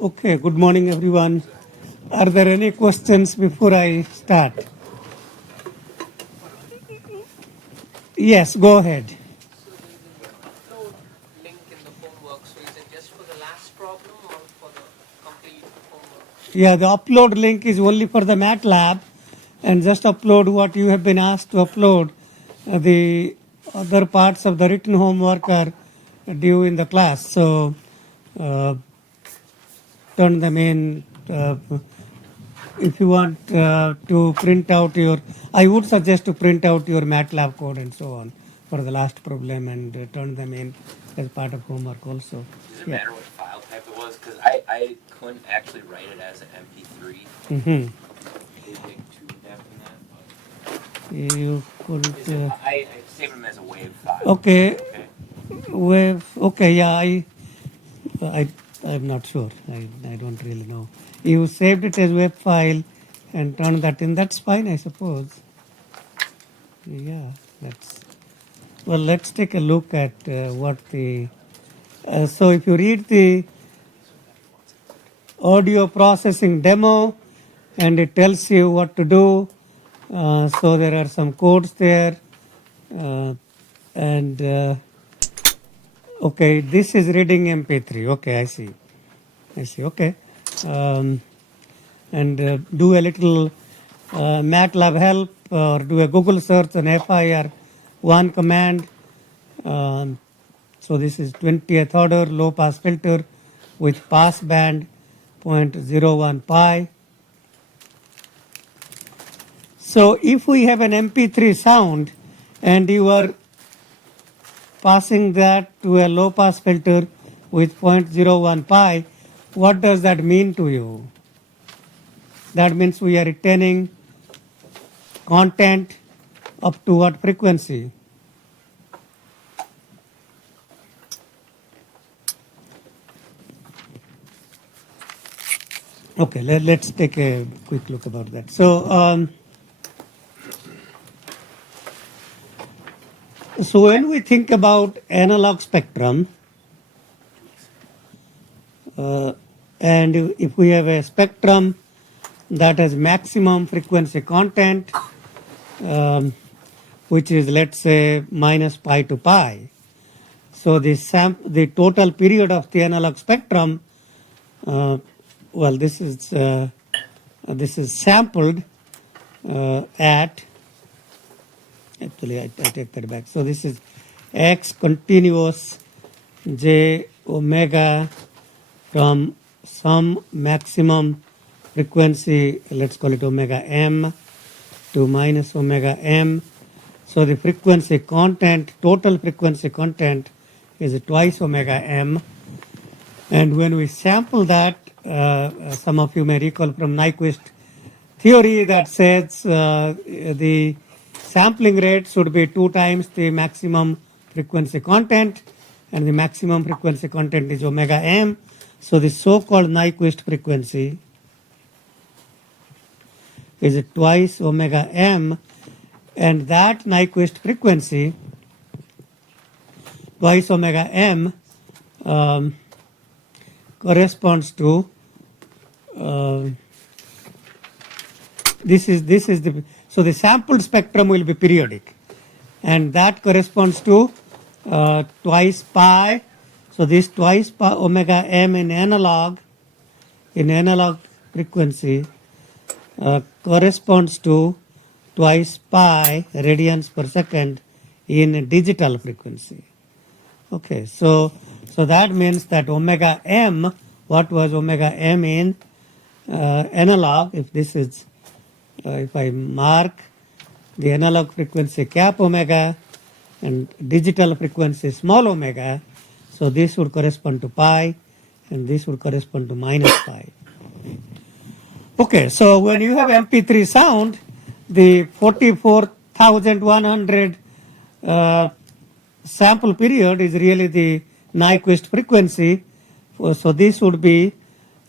Okay, good morning everyone. Are there any questions before I start? Yes, go ahead. So there's an upload link in the homework. So is it just for the last problem or for the complete homework? Yeah, the upload link is only for the MATLAB, and just upload what you have been asked to upload. The other parts of the written homework are due in the class, so turn them in. If you want to print out your, I would suggest to print out your MATLAB code and so on for the last problem and turn them in as part of homework also. Does it matter what file type it was? Because I couldn't actually write it as an MP3. Mm-hmm. Anything too depth in that? You could. I saved them as a WAV file. Okay. Wave. Okay. Yeah. I'm not sure. I don't really know. You saved it as web file and turned that in. That's fine, I suppose. Yeah. That's. Well, let's take a look at what the. So if you read the audio processing demo, and it tells you what to do. So there are some codes there, and okay, this is reading MP3. Okay, I see. Okay, and do a little MATLAB help or do a Google search on FIR1 command. So this is 20th order low pass filter with pass band 0.01 pi. So if we have an MP3 sound and you are passing that to a low pass filter with 0.01 pi, what does that mean to you? That means we are retaining content up to what frequency? Okay, let's take a quick look about that. So when we think about analog spectrum, and if we have a spectrum that has maximum frequency content, which is, let's say, minus pi to pi. So the total period of the analog spectrum, well, this is sampled at. Actually, I take that back. So this is x continuous j omega from some maximum frequency, let's call it omega m, to minus omega m. So the frequency content, total frequency content, is twice omega m. And when we sample that, some of you may recall from Nyquist theory that says the sampling rate should be 2 times the maximum frequency content, and the maximum frequency content is omega m. So the so-called Nyquist frequency is twice omega m, and that Nyquist frequency, twice omega m, corresponds to this is the, so the sampled spectrum will be periodic, and that corresponds to twice pi. So this twice pi omega m in analog frequency corresponds to twice pi radians per second in digital frequency. Okay, so that means that omega m, what was omega m in analog, if this is, if I mark the analog frequency cap omega and digital frequency small omega, so this would correspond to pi and this would correspond to minus pi. Okay, so when you have MP3 sound, the 44,100 sample period is really the Nyquist frequency. So this would be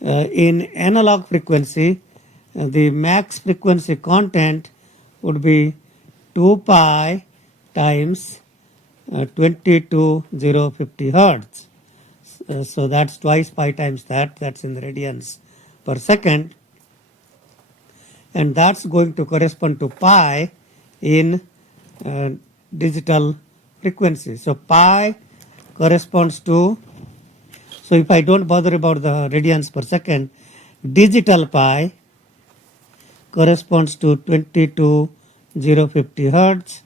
in analog frequency, the max frequency content would be 2 pi times 20 to 050 hertz. So that's twice pi times that, that's in the radians per second. And that's going to correspond to pi in digital frequency. So pi corresponds to, so if I don't bother about the radians per second, digital pi corresponds to 20 to 050 hertz.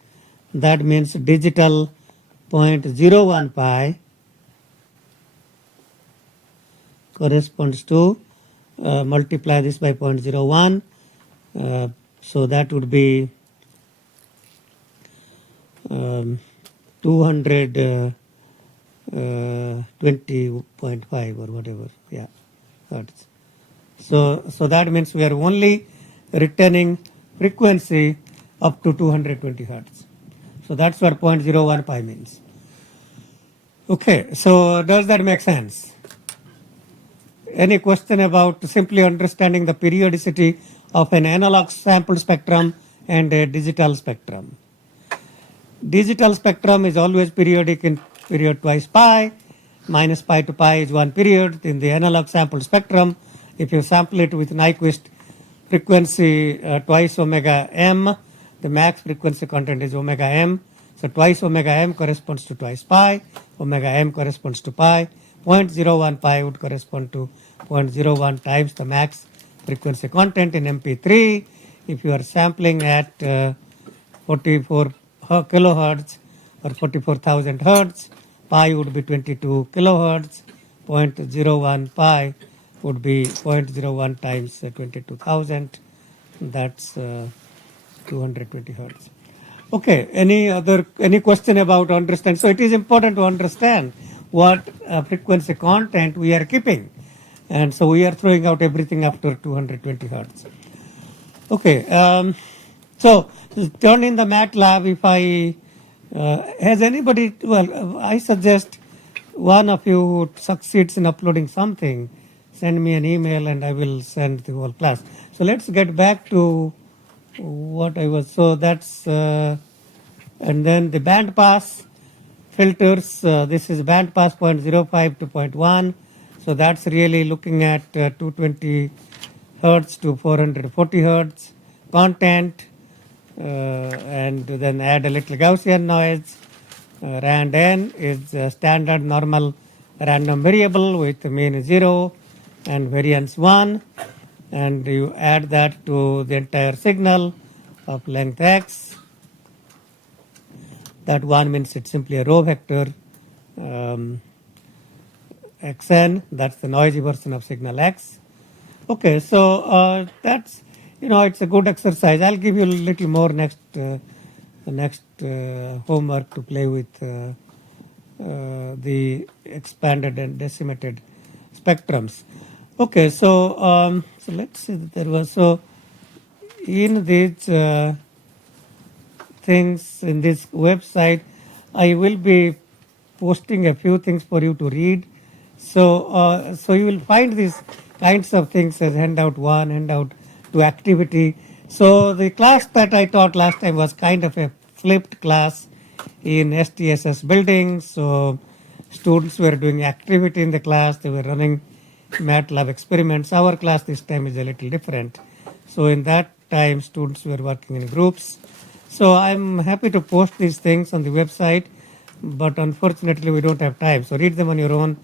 That means digital 0.01 pi corresponds to, multiply this by 0.01. So that would be 220.5 or whatever, yeah, hertz. So that means we are only returning frequency up to 220 hertz. So that's what 0.01 pi means. Okay, so does that make sense? Any question about simply understanding the periodicity of an analog sample spectrum and a digital spectrum? Digital spectrum is always periodic in period twice pi, minus pi to pi is one period. In the analog sample spectrum, if you sample it with Nyquist frequency twice omega m, the max frequency content is omega m. So twice omega m corresponds to twice pi, omega m corresponds to pi, 0.01 pi would correspond to 0.01 times the max frequency content in MP3. If you are sampling at 44 kilohertz or 44,000 hertz, pi would be 22 kilohertz, 0.01 pi would be 0.01 times 22,000, that's 220 hertz. Okay, any question about understand? So it is important to understand what frequency content we are keeping. And so we are throwing out everything after 220 hertz. Okay, so turn in the MATLAB. If I, has anybody, well, I suggest one of you who succeeds in uploading something, send me an email and I will send the whole class. So let's get back to what I was, so that's, and then the band pass filters, this is band pass 0.05 to 0.1. So that's really looking at 220 hertz to 440 hertz content, and then add a little Gaussian noise. Rand n is standard normal random variable with mean 0 and variance 1, and you add that to the entire signal of length x. That one means it's simply a row vector. Xn, that's the noisy version of signal x. Okay, so that's, it's a good exercise. I'll give you a little more next homework to play with the expanded and decimated spectrums. Okay, so so let's see that there was, so in these things in this website, I will be posting a few things for you to read. So so you will find these kinds of things as handout 1, handout 2 activity. So the class that I taught last time was kind of a flipped class in STSS building. So students were doing activity in the class, they were running MATLAB experiments. Our class this time is a little different. So in that time students were working in groups. So I'm happy to post these things on the website, but unfortunately we don't have time. So read them on your own.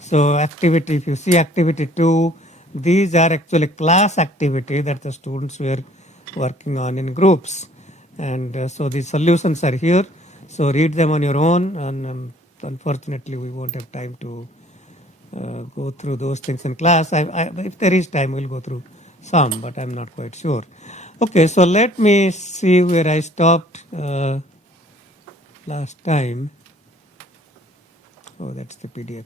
So activity, if you see activity 2, these are actually class activity that the students were working on in groups. And so the solutions are here. So read them on your own, and unfortunately we won't have time to go through those things in class. If there is time, we'll go through some, but I'm not quite sure. Okay, so let me see where I stopped last time. Oh, that's the PDF.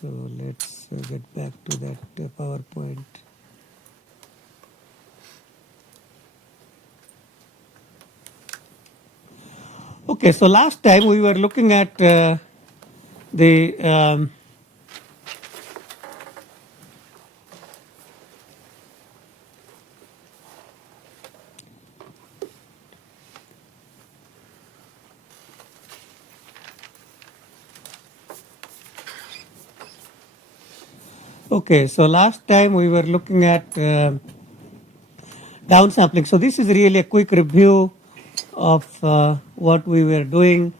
So let's get back to that PowerPoint. Okay, so last time we were looking at the okay, so last time we were looking at downsampling. So this is really a quick review of what we were doing.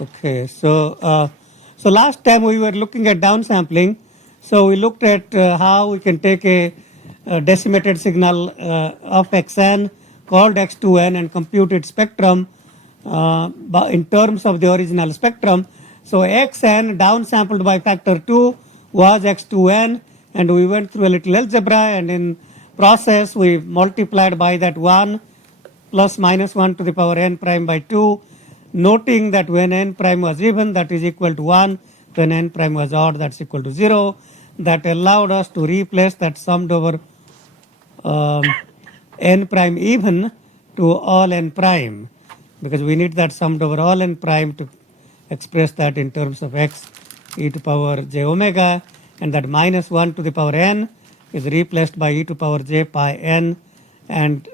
Okay, so last time we were looking at downsampling. So we looked at how we can take a decimated signal of xn called x2n and compute its spectrum in terms of the original spectrum. So xn downsampled by factor 2 was x2n, and we went through a little algebra, and in process we multiplied by that 1 plus minus 1 to the power n prime by 2, noting that when n prime was even, that is equal to 1, when n prime was odd, that's equal to 0. That allowed us to replace that summed over n prime even to all n prime, because we need that summed over all n prime to express that in terms of x e to power j omega, and that minus 1 to the power n is replaced by e to power j pi n, and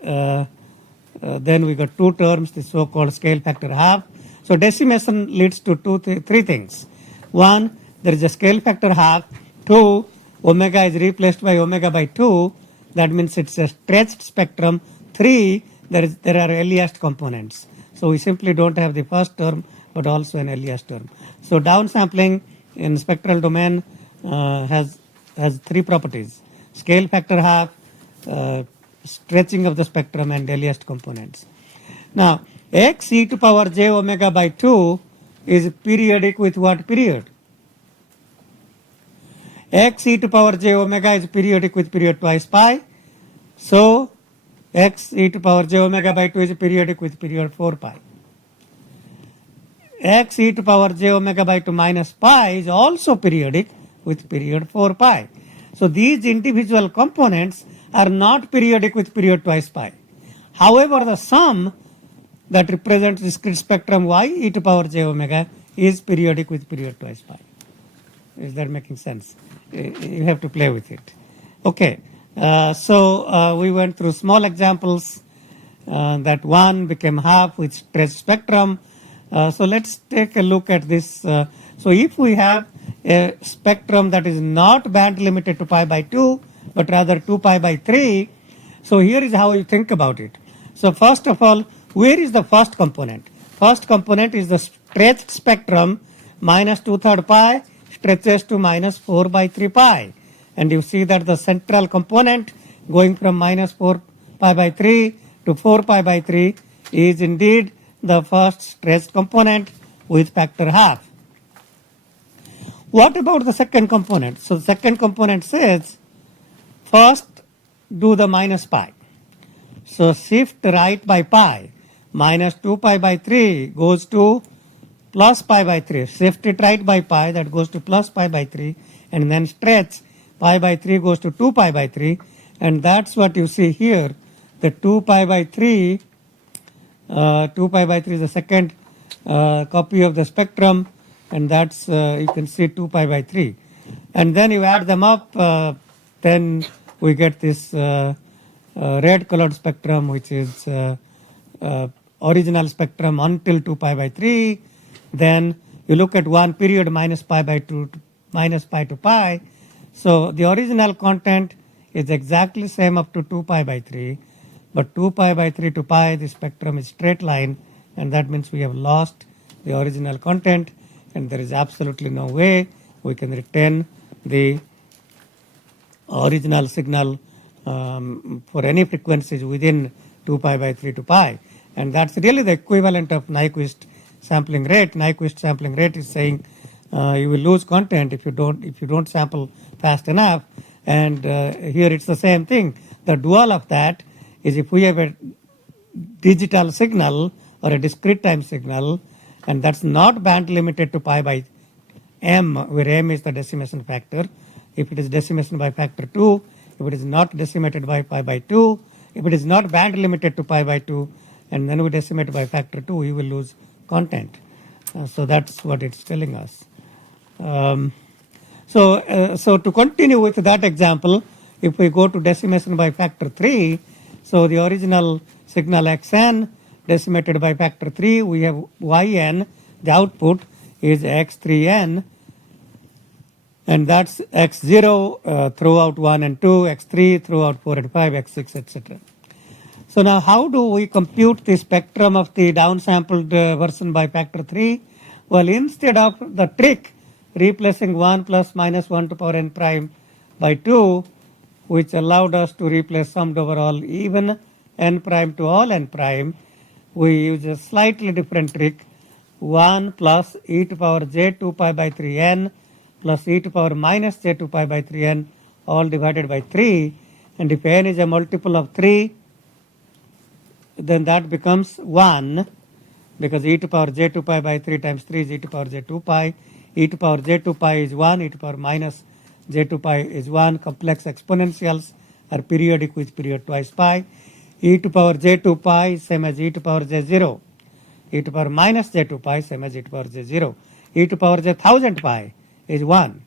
then we got two terms, the so-called scale factor half. So decimation leads to three things. One, there is a scale factor half. Two, omega is replaced by omega by 2. That means it's a stretched spectrum. Three, there are earliest components. So we simply don't have the first term, but also an earliest term. So downsampling in spectral domain has three properties: scale factor half, stretching of the spectrum, and earliest components. Now, x e to power j omega by 2 is periodic with what period? X e to power j omega is periodic with period twice pi. So, x e to power j omega by 2 is periodic with period 4 pi. X e to power j omega by 2 minus pi is also periodic with period 4 pi. So, these individual components are not periodic with period twice pi. However, the sum that represents discrete spectrum y e to power j omega is periodic with period twice pi. Is that making sense? You have to play with it. Okay, so we went through small examples. That one became half with stretched spectrum. So let's take a look at this. So if we have a spectrum that is not band limited to pi by 2, but rather 2 pi by 3, so here is how you think about it. So first of all, where is the first component? First component is the stretched spectrum minus 2/3 pi stretches to minus 4 by 3 pi. And you see that the central component going from minus 4 pi by 3 to 4 pi by 3 is indeed the first stretched component with factor half. What about the second component? So the second component says, first do the minus pi. So shift right by pi. Minus 2 pi by 3 goes to plus pi by 3. Shift it right by pi, that goes to plus pi by 3. And then stretch, pi by 3 goes to 2 pi by 3. And that's what you see here. The 2 pi by 3, 2 pi by 3 is the second copy of the spectrum. And that's, you can see 2 pi by 3. And then you add them up, then we get this red colored spectrum, which is original spectrum until 2 pi by 3. Then you look at one period minus pi by 2 to minus pi to pi. So the original content is exactly same up to 2 pi by 3, but 2 pi by 3 to pi, the spectrum is straight line, and that means we have lost the original content, and there is absolutely no way we can retain the original signal for any frequencies within 2 pi by 3 to pi. And that's really the equivalent of Nyquist sampling rate. Nyquist sampling rate is saying you will lose content if you don't sample fast enough. And here it's the same thing. The dual of that is if we have a digital signal or a discrete time signal, and that's not band limited to pi by m, where m is the decimation factor. If it is decimation by factor 2, if it is not decimated by pi by 2, if it is not band limited to pi by 2, and then we decimate by factor 2, we will lose content. So that's what it's telling us. So to continue with that example, if we go to decimation by factor 3, so the original signal xn decimated by factor 3, we have yn, the output is x3n, and that's x0 throughout 1 and 2, x3 throughout 4 and 5, x6, etc. So now how do we compute the spectrum of the downsampled version by factor 3? Well, instead of the trick replacing 1 plus minus 1 to power n prime by 2, which allowed us to replace summed over all even n prime to all n prime, we use a slightly different trick, 1 plus e to power j 2 pi by 3n plus e to power minus j 2 pi by 3n all divided by 3. And if n is a multiple of 3, then that becomes 1, because e to power j 2 pi by 3 times 3 is e to power j 2 pi. E to power j 2 pi is 1, e to power minus j 2 pi is 1. Complex exponentials are periodic with period twice pi. E to power j 2 pi is same as e to power j 0. E to power minus j 2 pi same as e to power j 0. E to power j 1000 pi is 1.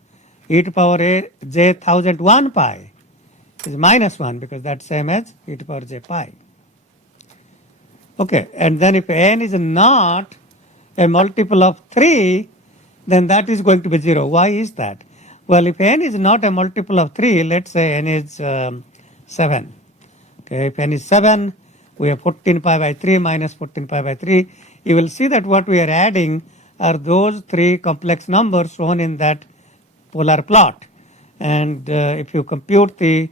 E to power j 1001 pi is minus 1, because that's same as e to power j pi. Okay, and then if n is not a multiple of 3, then that is going to be 0. Why is that? Well, if n is not a multiple of 3, let's say n is 7. Okay, if n is 7, we have 14 pi by 3 minus 14 pi by 3. You will see that what we are adding are those three complex numbers shown in that polar plot. And if you compute the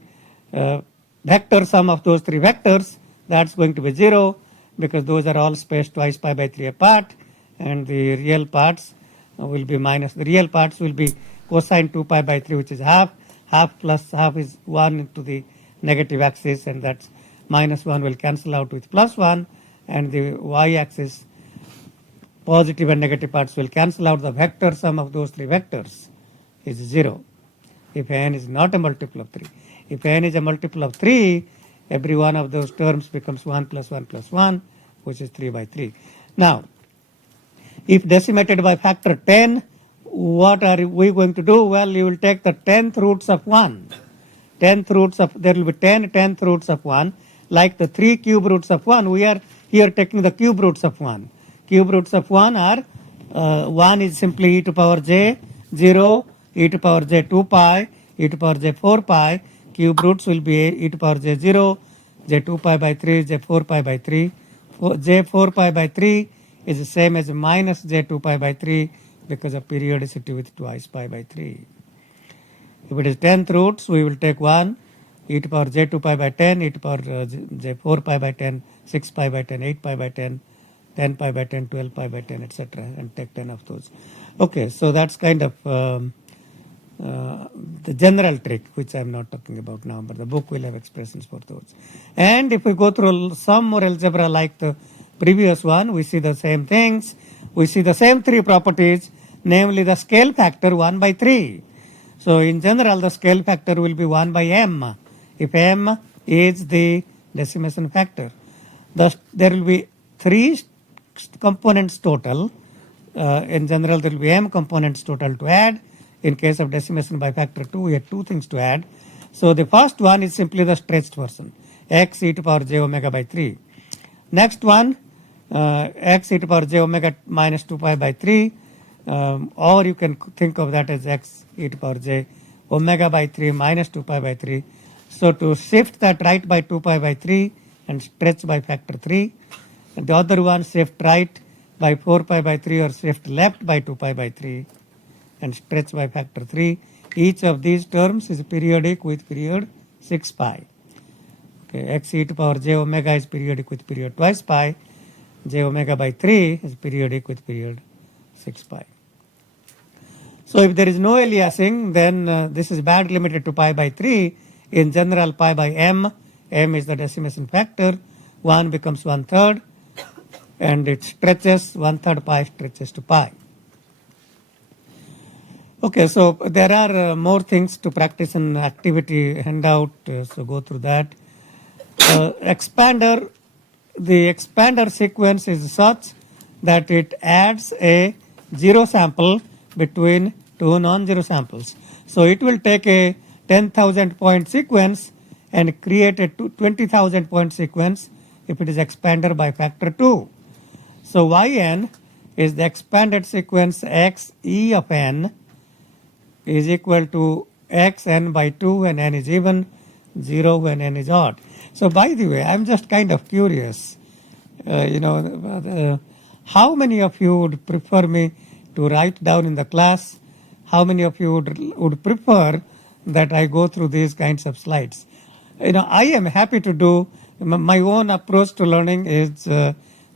vector sum of those three vectors, that's going to be 0, because those are all spaced twice pi by 3 apart, and the real parts will be minus. The real parts will be cosine 2 pi by 3, which is half. Half plus half is 1 into the negative axis, and that's minus 1 will cancel out with plus 1, and the y-axis positive and negative parts will cancel out. The vector sum of those three vectors is 0 if n is not a multiple of 3. If n is a multiple of 3, every one of those terms becomes 1 plus 1 plus 1, which is 3 by 3. Now, if decimated by factor 10, what are we going to do? Well, you will take the 10th roots of 1. 10th roots of, there will be 10 10th roots of 1. Like the 3 cube roots of 1, we are here taking the cube roots of 1. Cube roots of 1 are, 1 is simply e to power j 0, e to power j 2 pi, e to power j 4 pi. Cube roots will be e to power j 0, j 2 pi by 3, j 4 pi by 3. J 4 pi by 3 is the same as minus j 2 pi by 3, because of periodicity with twice pi by 3. If it is 10th roots, we will take 1, e to power j 2 pi by 10, e to power j 4 pi by 10, 6 pi by 10, 8 pi by 10, 10 pi by 10, 12 pi by 10, etc., and take 10 of those. Okay, so that's kind of the general trick, which I'm not talking about now, but the book will have expressions for those. And if we go through some more algebra like the previous one, we see the same things. We see the same three properties, namely the scale factor 1 by 3. So in general, the scale factor will be 1 by m, if m is the decimation factor. Thus, there will be 3 components total. In general, there will be m components total to add. In case of decimation by factor 2, we have 2 things to add. So the first one is simply the stretched version, x e to power j omega by 3. Next one, x e to power j omega minus 2 pi by 3. or you can think of that as x e to power j omega by 3 minus 2 pi by 3. So to shift that right by 2 pi by 3 and stretch by factor 3, and the other one shift right by 4 pi by 3 or shift left by 2 pi by 3 and stretch by factor 3. Each of these terms is periodic with period 6 pi. Okay, x e to power j omega is periodic with period twice pi. J omega by 3 is periodic with period 6 pi. So if there is no aliasing, then this is band limited to pi by 3. In general, pi by m. M is the decimation factor. 1 becomes 1/3. And it stretches, 1/3 pi stretches to pi. Okay, so there are more things to practice in activity handout, so go through that. Expander, the expander sequence is such that it adds a zero sample between two non-zero samples. So it will take a 10,000 point sequence and create a 20,000 point sequence if it is expanded by factor 2. So yn is the expanded sequence x e of n is equal to x n by 2 when n is even, 0 when n is odd. So by the way, I'm just kind of curious, how many of you would prefer me to write down in the class? How many of you would prefer that I go through these kinds of slides? I am happy to do, my own approach to learning is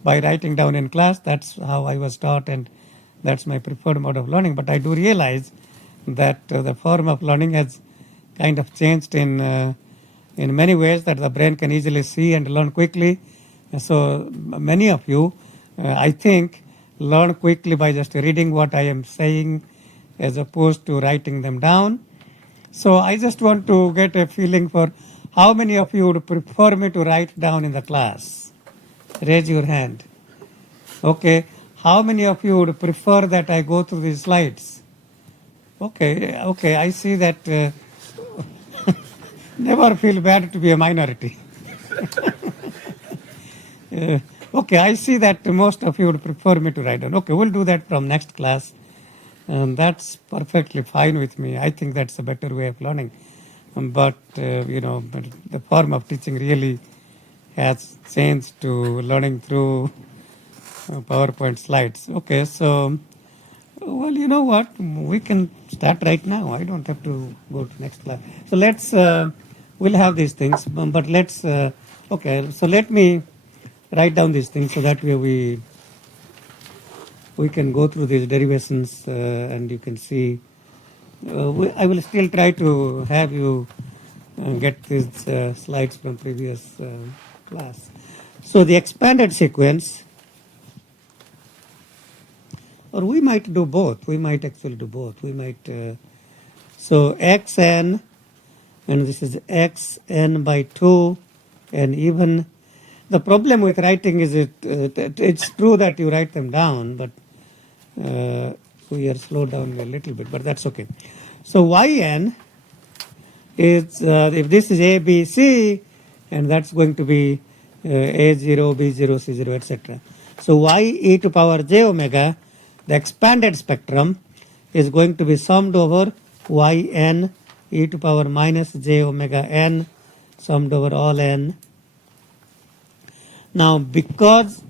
by writing down in class. That's how I was taught and that's my preferred mode of learning. But I do realize that the form of learning has kind of changed in many ways that the brain can easily see and learn quickly. And so many of you, I think, learn quickly by just reading what I am saying as opposed to writing them down. So I just want to get a feeling for how many of you would prefer me to write down in the class. Raise your hand. Okay. How many of you would prefer that I go through these slides? Okay, I see that. Never feel bad to be a minority. Okay, I see that most of you would prefer me to write down. Okay, we'll do that from next class. And that's perfectly fine with me. I think that's a better way of learning. But the form of teaching really has changed to learning through PowerPoint slides. Okay, so, well, you know what? We can start right now. I don't have to go to next class. So let's, we'll have these things, but let's, okay, so let me write down these things so that way we can go through these derivations and you can see. I will still try to have you get these slides from previous class. So the expanded sequence, or we might do both. We might actually do both. We might, so xn, and this is xn by 2, and even. The problem with writing is it's true that you write them down, but we are slowed down a little bit, but that's okay. So yn is, if this is A, B, C, and that's going to be A0, B0, C0, etc. So y e to power j omega, the expanded spectrum, is going to be summed over yn e to power minus j omega n, summed over all n. Now, because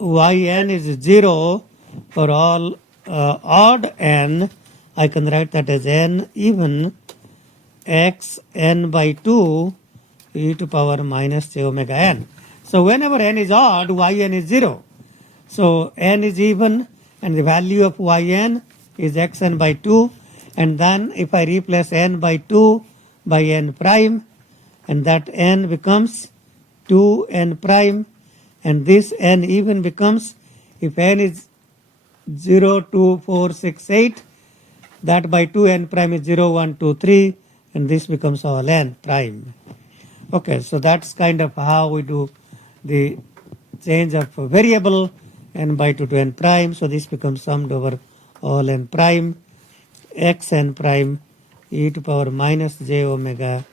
yn is 0 for all odd n, I can write that as n even x n by 2 e to power minus j omega n. So whenever n is odd, yn is 0. So n is even and the value of yn is xn by 2. And then if I replace n by 2 by n prime, and that n becomes 2n prime, and this n even becomes, if n is 0, 2, 4, 6, 8, that by 2n prime is 0, 1, 2, 3, and this becomes all n prime. Okay, so that's kind of how we do the change of a variable n by 2 to n prime. So this becomes summed over all n prime, xn prime e to power minus j omega,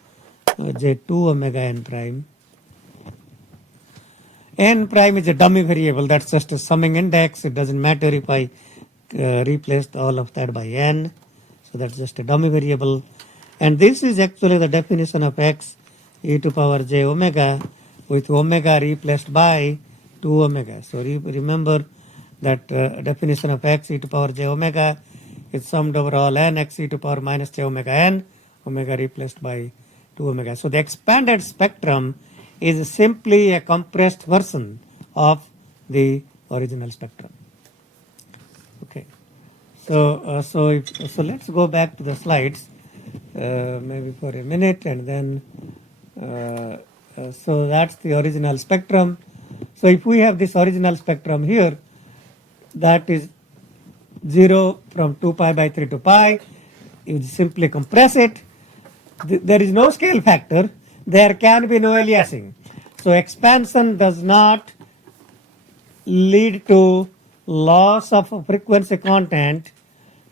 j2 omega n prime. N prime is a dummy variable, that's just a summing index. It doesn't matter if I replaced all of that by n. So that's just a dummy variable. And this is actually the definition of x e to power j omega with omega replaced by 2 omega. So remember that definition of x e to power j omega is summed over all n x e to power minus j omega n, omega replaced by 2 omega. So the expanded spectrum is simply a compressed version of the original spectrum. Okay. So so let's go back to the slides maybe for a minute, and then so that's the original spectrum. So if we have this original spectrum here, that is 0 from 2 pi by 3 to pi, you simply compress it. There is no scale factor. There can be no aliasing. So expansion does not lead to loss of frequency content.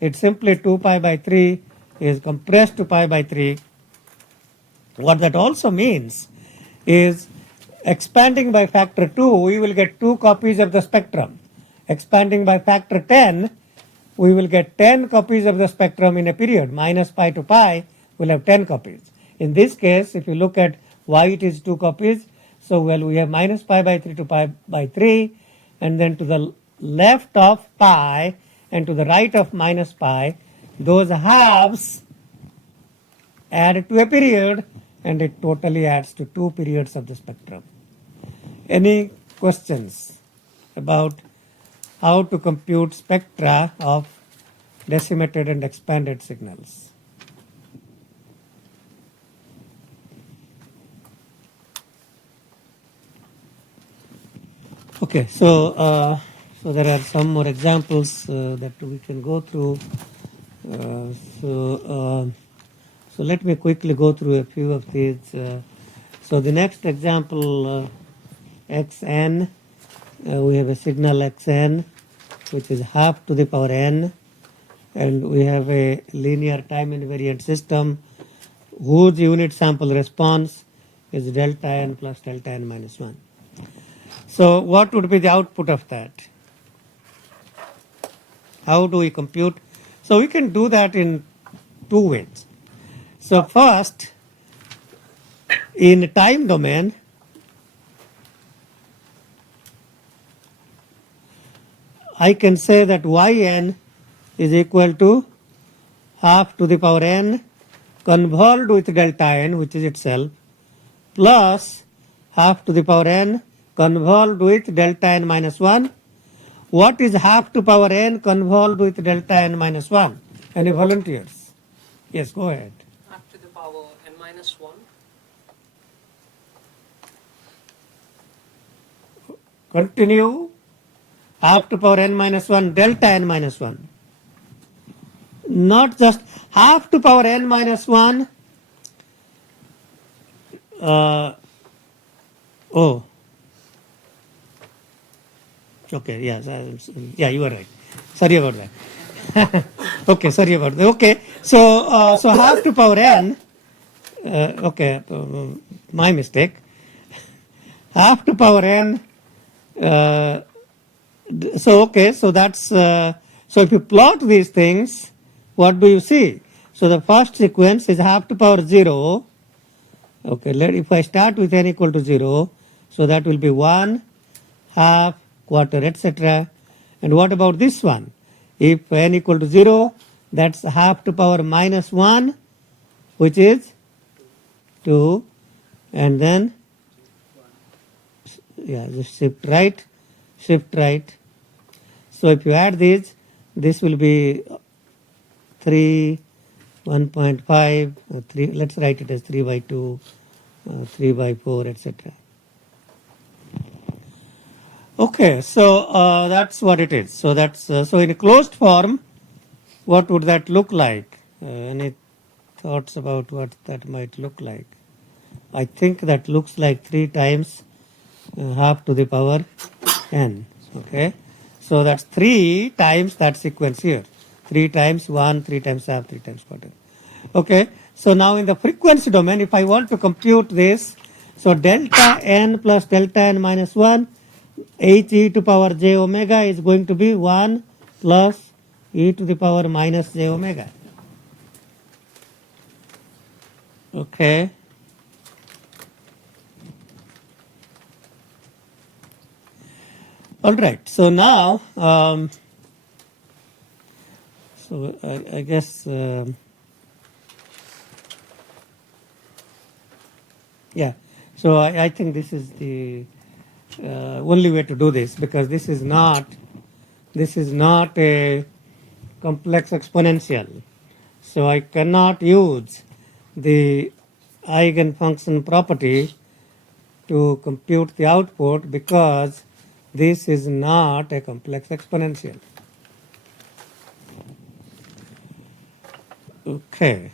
It's simply 2 pi by 3 is compressed to pi by 3. What that also means is expanding by factor 2, we will get 2 copies of the spectrum. Expanding by factor 10, we will get 10 copies of the spectrum in a period. Minus pi to pi, we'll have 10 copies. In this case, if you look at why it is 2 copies, so well, we have minus pi by 3 to pi by 3, and then to the left of pi and to the right of minus pi, those halves add to a period, and it totally adds to 2 periods of the spectrum. Any questions about how to compute spectra of decimated and expanded signals? Okay, so there are some more examples that we can go through. So let me quickly go through a few of these. So the next example, xn, we have a signal xn, which is half to the power n, and we have a linear time invariant system whose unit sample response is delta n plus delta n minus 1. So what would be the output of that? How do we compute? So we can do that in 2 ways. So first, in time domain, I can say that yn is equal to half to the power n convolved with delta n, which is itself, plus half to the power n convolved with delta n minus 1. What is half to power n convolved with delta n minus 1? Any volunteers? Yes, go ahead. Half to the power n minus 1. Continue. Half to power n minus 1 delta n minus 1. Not just half to power n minus 1. Okay, yes, yeah, you are right. Sorry about that. Okay, sorry about that. Okay, so so half to power n. Okay, my mistake. Half to power n. So okay, so that's so if you plot these things, what do you see? So the first sequence is half to power 0. Okay, if I start with n equal to 0, so that will be 1, half, quarter, etc. And what about this one? If n equal to 0, that's half to power minus 1, which is 2, and then yeah, just shift right. So if you add these, this will be 3, 1.5, 3, let's write it as 3 by 2, 3 by 4, etc. Okay, so that's what it is. So that's so in a closed form, what would that look like? Any thoughts about what that might look like? I think that looks like 3 times half to the power n. Okay, so that's 3 times that sequence here. 3 times 1, 3 times half, 3 times quarter. Okay, so now in the frequency domain, if I want to compute this, so delta n plus delta n minus 1, h e to power j omega is going to be 1 plus e to the power minus j omega. Okay. All right. So now, so I guess, yeah. So I think this is the only way to do this, because this is not a complex exponential. So I cannot use the eigenfunction property to compute the output, because this is not a complex exponential. Okay.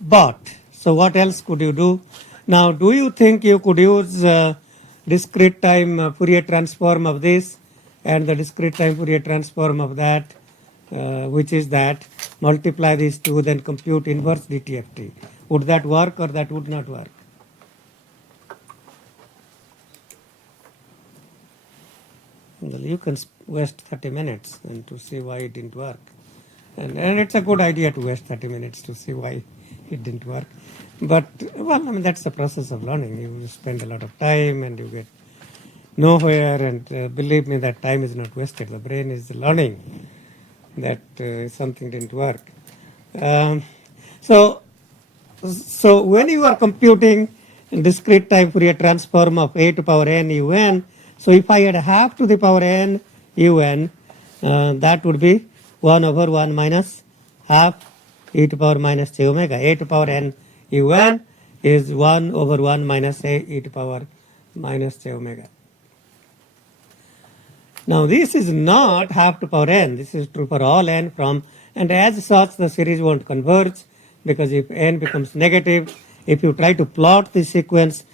But, so what else could you do? Now, do you think you could use discrete time Fourier transform of this and the discrete time Fourier transform of that, which is that multiply these two, then compute inverse DTFT? Would that work or that would not work? Well, you can waste 30 minutes and to see why it didn't work. And it's a good idea to waste 30 minutes to see why it didn't work. But, well, I mean, that's the process of learning. You spend a lot of time and you get nowhere, and believe me, that time is not wasted. The brain is learning that something didn't work. So when you are computing discrete time Fourier transform of a to power n un, so if I had half to the power n un, that would be 1 over 1 minus half e to power minus j omega. A to power n un is 1 over 1 minus a e to power minus j omega. Now this is not half to power n. This is true for all n from, and as such the series won't converge, because if n becomes negative, if you try to plot the sequence,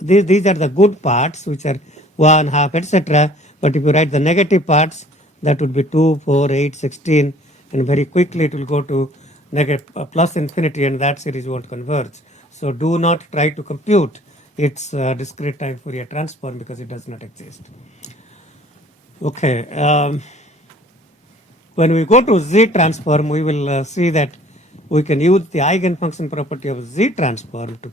these are the good parts, which are 1, half, etc. But if you write the negative parts, that would be 2, 4, 8, 16, and very quickly it will go to negative plus infinity, and that series won't converge. So do not try to compute its discrete time Fourier transform, because it does not exist. Okay. When we go to Z transform, we will see that we can use the eigenfunction property of Z transform to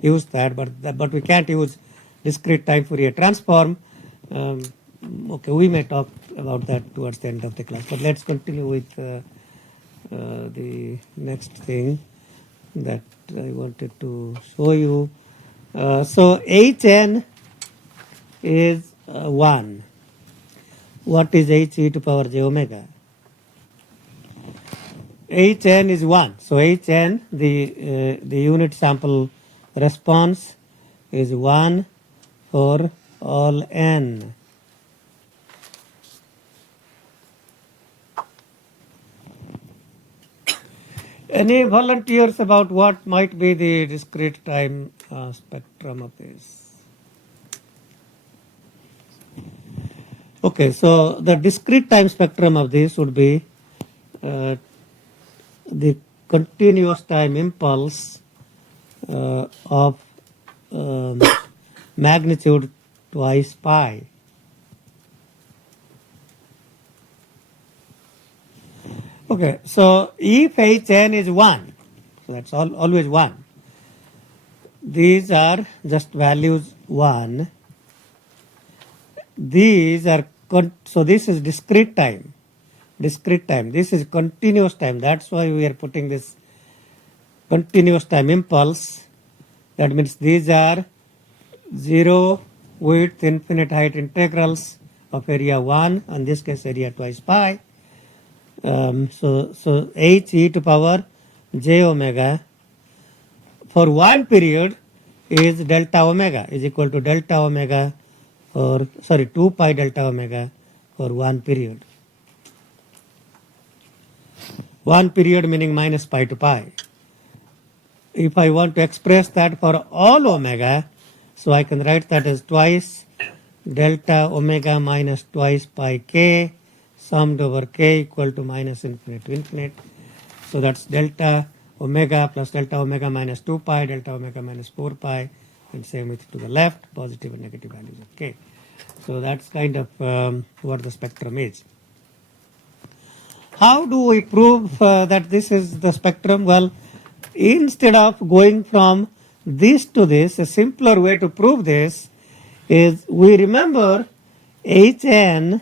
use that, but we can't use discrete time Fourier transform. Okay, we may talk about that towards the end of the class, but let's continue with the next thing that I wanted to show you. So Hn is 1. What is h e to power j omega? Hn is 1. So Hn, the unit sample response, is 1 for all n. Any volunteers about what might be the discrete time spectrum of this? Okay, so the discrete time spectrum of this would be the continuous time impulse of magnitude twice pi. Okay, so if Hn is 1, so that's always 1. These are just values 1. These are, so this is discrete time. Discrete time. This is continuous time. That's why we are putting this continuous time impulse. That means these are 0 width infinite height integrals of area 1, in this case area twice pi. So h e to power j omega for one period is delta omega is equal to delta omega for, 2 pi delta omega for one period. One period meaning minus pi to pi. If I want to express that for all omega, so I can write that as twice delta omega minus twice pi k summed over k equal to minus infinite to infinite. So that's delta omega plus delta omega minus 2 pi, delta omega minus 4 pi, and same with to the left, positive and negative values of k. So that's kind of what the spectrum is. how do we prove that this is the spectrum? Well, instead of going from this to this, a simpler way to prove this is we remember Hn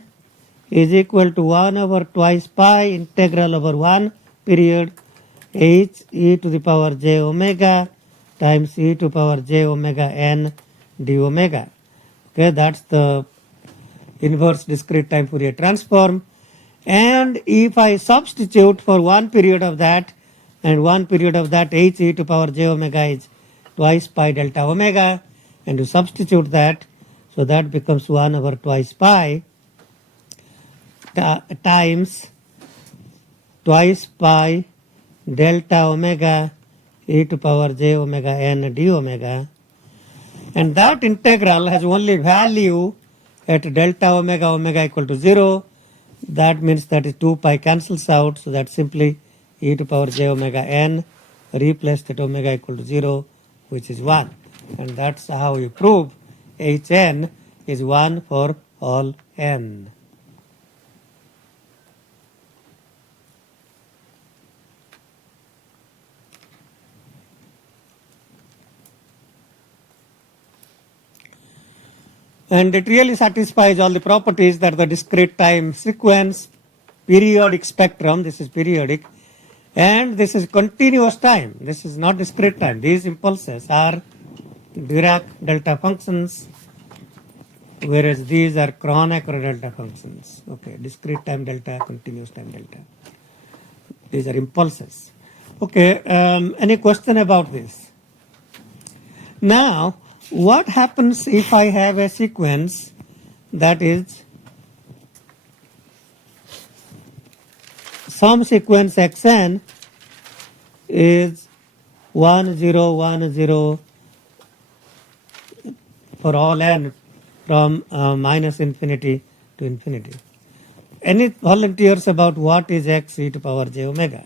is equal to 1 over twice pi integral over 1 period h e to the power j omega times e to power j omega n d omega. Okay, that's the inverse discrete time Fourier transform. And if I substitute for one period of that and one period of that, h e to power j omega is twice pi delta omega, and you substitute that, so that becomes 1 over twice pi times twice pi delta omega e to power j omega n d omega. And that integral has only value at delta omega omega equal to 0. That means that is 2 pi cancels out, so that's simply e to power j omega n replaced at omega equal to 0, which is 1. And that's how you prove Hn is 1 for all n. And it really satisfies all the properties that the discrete time sequence, periodic spectrum, this is periodic, and this is continuous time. This is not discrete time. These impulses are Dirac delta functions, whereas these are Kronecker delta functions. Okay, discrete time delta, continuous time delta. These are impulses. Okay, any question about this? Now, what happens if I have a sequence that is some sequence xn is 1 0 1 0 for all n from minus infinity to infinity? Any volunteers about what is x e to power j omega?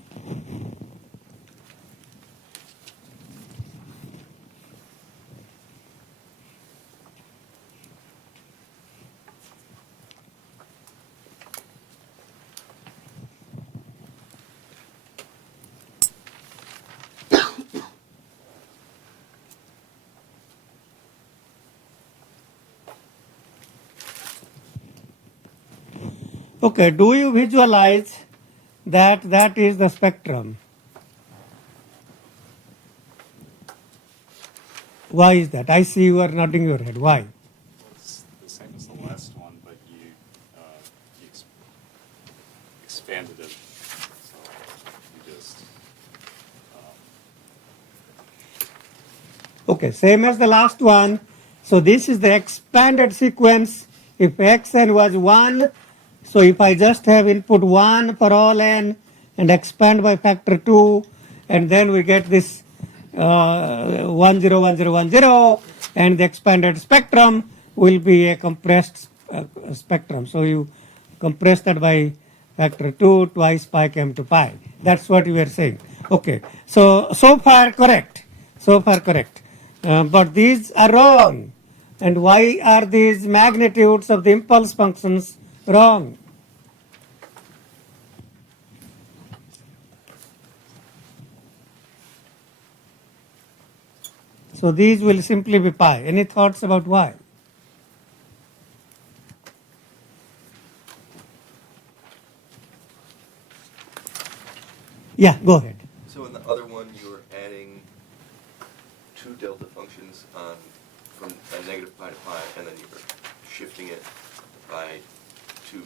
Okay, do you visualize that that is the spectrum? Why is that? I see you are nodding your head. Why? It's the same as the last one, but you expanded it. So you just Okay, same as the last one. So this is the expanded sequence. If xn was 1, so if I just have input 1 for all n and expand by factor 2, and then we get this 1 0 1 0 1 0, and the expanded spectrum will be a compressed spectrum. So you compress that by factor 2, twice pi came to pi. That's what you were saying. Okay, so far correct. So far correct. But these are wrong. And why are these magnitudes of the impulse functions wrong? So these will simply be pi. Any thoughts about why? Yeah, go ahead. So in the other one, you were adding two delta functions on from a negative pi to pi, and then you were shifting it by 2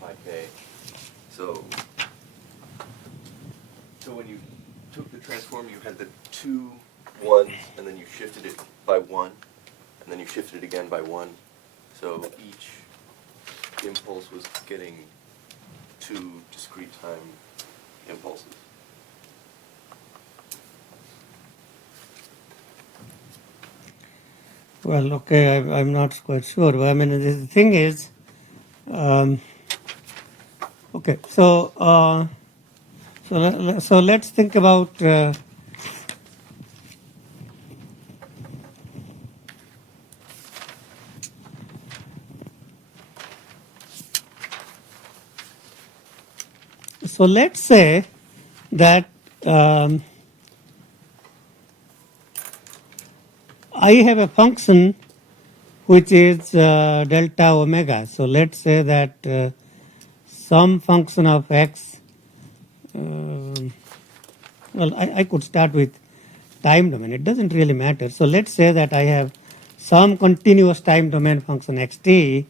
pi k. So when you took the transform, you had the 2 1s, and then you shifted it by 1, and then you shifted it again by 1. So each impulse was getting 2 discrete time impulses. Well, okay, I'm not quite sure. I mean, the thing is, okay, so let's think about so let's say that I have a function which is delta omega. So let's say that some function of x, well, I could start with time domain. It doesn't really matter. So let's say that I have some continuous time domain function xt,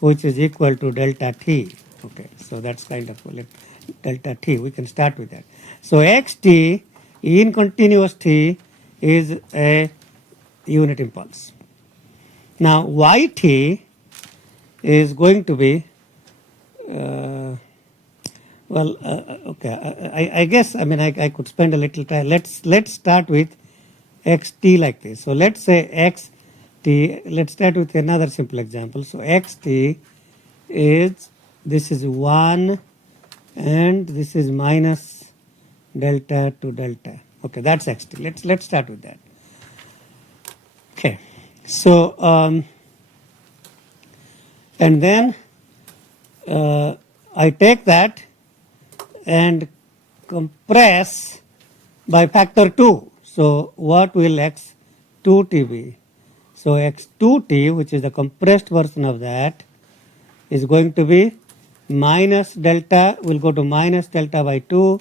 which is equal to delta t. Okay, so that's kind of delta t. We can start with that. So xt in continuous t is a unit impulse. Now yt is going to be okay. I guess I could spend a little time. Let's start with xt like this. So let's say xt. Let's start with another simple example. So xt is, this is 1 and this is minus delta to delta. Okay, that's xt. Let's start with that. Okay, so and then I take that and compress by factor 2. So what will x2t be? So x2t, which is the compressed version of that, is going to be minus delta, will go to minus delta by 2,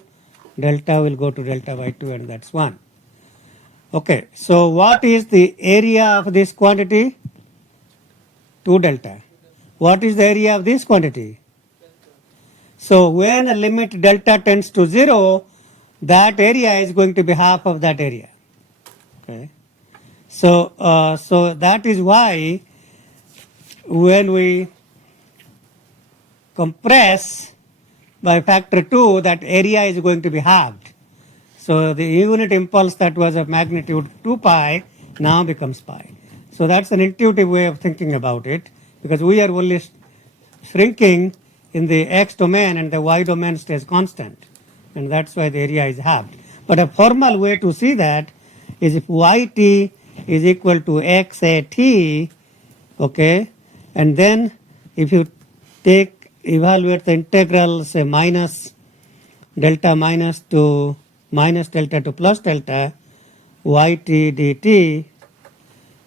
delta will go to delta by 2, and that's 1. Okay, so what is the area of this quantity? 2 delta. What is the area of this quantity? So when a limit delta tends to 0, that area is going to be half of that area. Okay. So that is why when we compress by factor 2, that area is going to be halved. So the unit impulse that was of magnitude 2 pi now becomes pi. So that's an intuitive way of thinking about it, because we are only shrinking in the x domain and the y domain stays constant, and that's why the area is halved. But a formal way to see that is if yt is equal to xat, okay, and then if you evaluate the integral, say minus delta minus to minus delta to plus delta, yt dt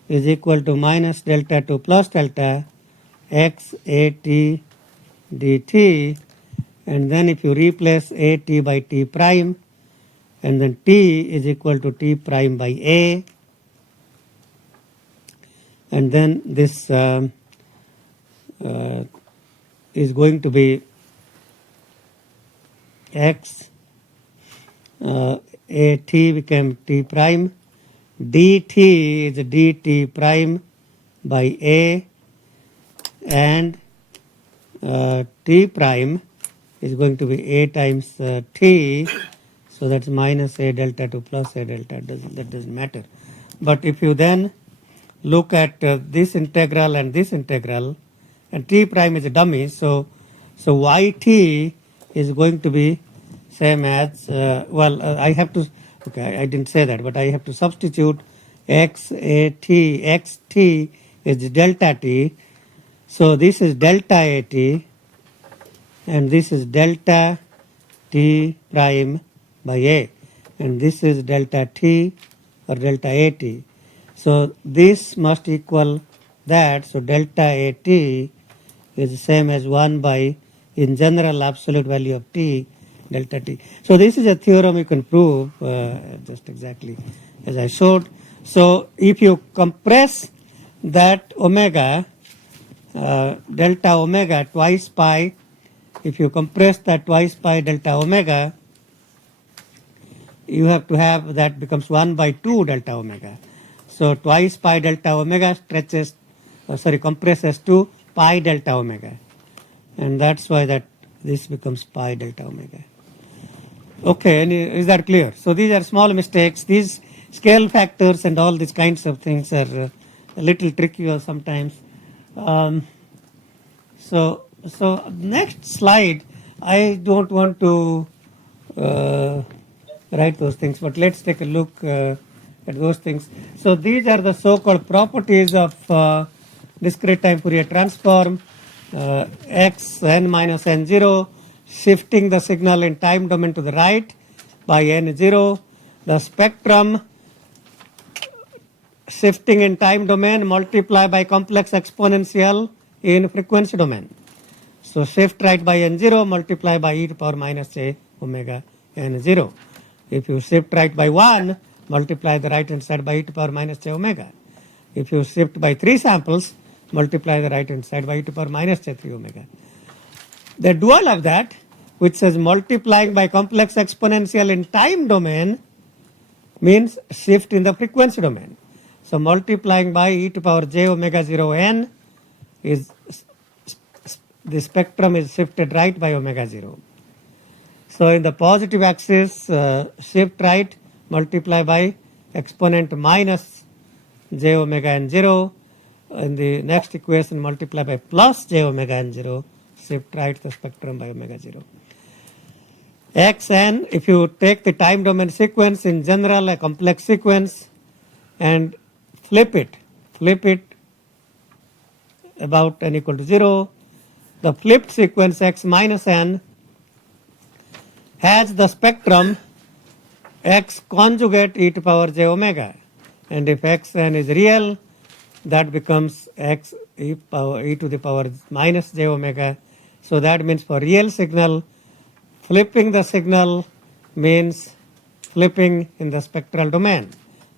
is equal to minus delta to plus delta xat dt, and then if you replace at by t prime, and then t is equal to t prime by a, and then this is going to be x at became t prime, dt is dt prime by a, and t prime is going to be a times t, so that's minus a delta to plus a delta. That doesn't matter. But if you then look at this integral and this integral, and t prime is a dummy, so yt is going to be same as I have to, okay, I didn't say that, but I have to substitute xt is delta t. So this is delta at, and this is delta t prime by a, and this is delta t or delta at. So this must equal that. So delta at is the same as 1 by, in general, absolute value of t, delta t. So this is a theorem you can prove just exactly as I showed. So if you compress that omega, delta omega twice pi, if you compress that twice pi delta omega, you have to have that becomes 1 by 2 delta omega. So twice pi delta omega stretches, compresses to pi delta omega, and that's why that this becomes pi delta omega. Okay, and is that clear? So these are small mistakes. These scale factors and all these kinds of things are a little trickier sometimes. So next slide, I don't want to write those things, but let's take a look at those things. So these are the so-called properties of discrete time Fourier transform, x n minus n0, shifting the signal in time domain to the right by n0, the spectrum shifting in time domain multiply by complex exponential in frequency domain. So shift right by n0 multiply by e to power minus j omega n0. If you shift right by 1, multiply the right hand side by e to power minus j omega. If you shift by 3 samples, multiply the right hand side by e to power minus j3 omega. The dual of that, which says multiplying by complex exponential in time domain, means shift in the frequency domain. So multiplying by e to power j omega 0 n is the spectrum is shifted right by omega 0. So in the positive axis, shift right, multiply by exponent minus j omega n0. In the next equation, multiply by plus j omega n0, shift right the spectrum by omega 0. Xn, if you take the time domain sequence in general, a complex sequence, and flip it about n equal to 0, the flipped sequence x minus n has the spectrum x conjugate e to power j omega, and if xn is real, that becomes x e to the power minus j omega. So that means for real signal, flipping the signal means flipping in the spectral domain.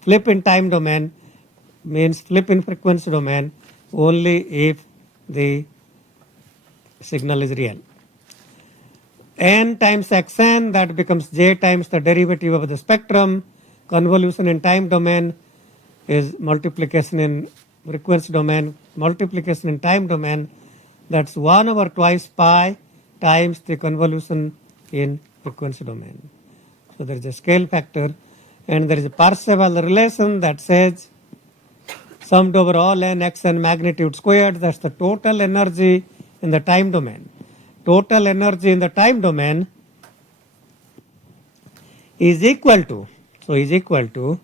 Flip in time domain means flip in frequency domain only if the signal is real. N times xn, that becomes j times the derivative of the spectrum. Convolution in time domain is multiplication in frequency domain, multiplication in time domain, that's 1 over twice pi times the convolution in frequency domain. So there is a scale factor, and there is a Parseval relation that says summed over all n xn magnitude squared, that's the total energy in the time domain. Total energy in the time domain is equal to,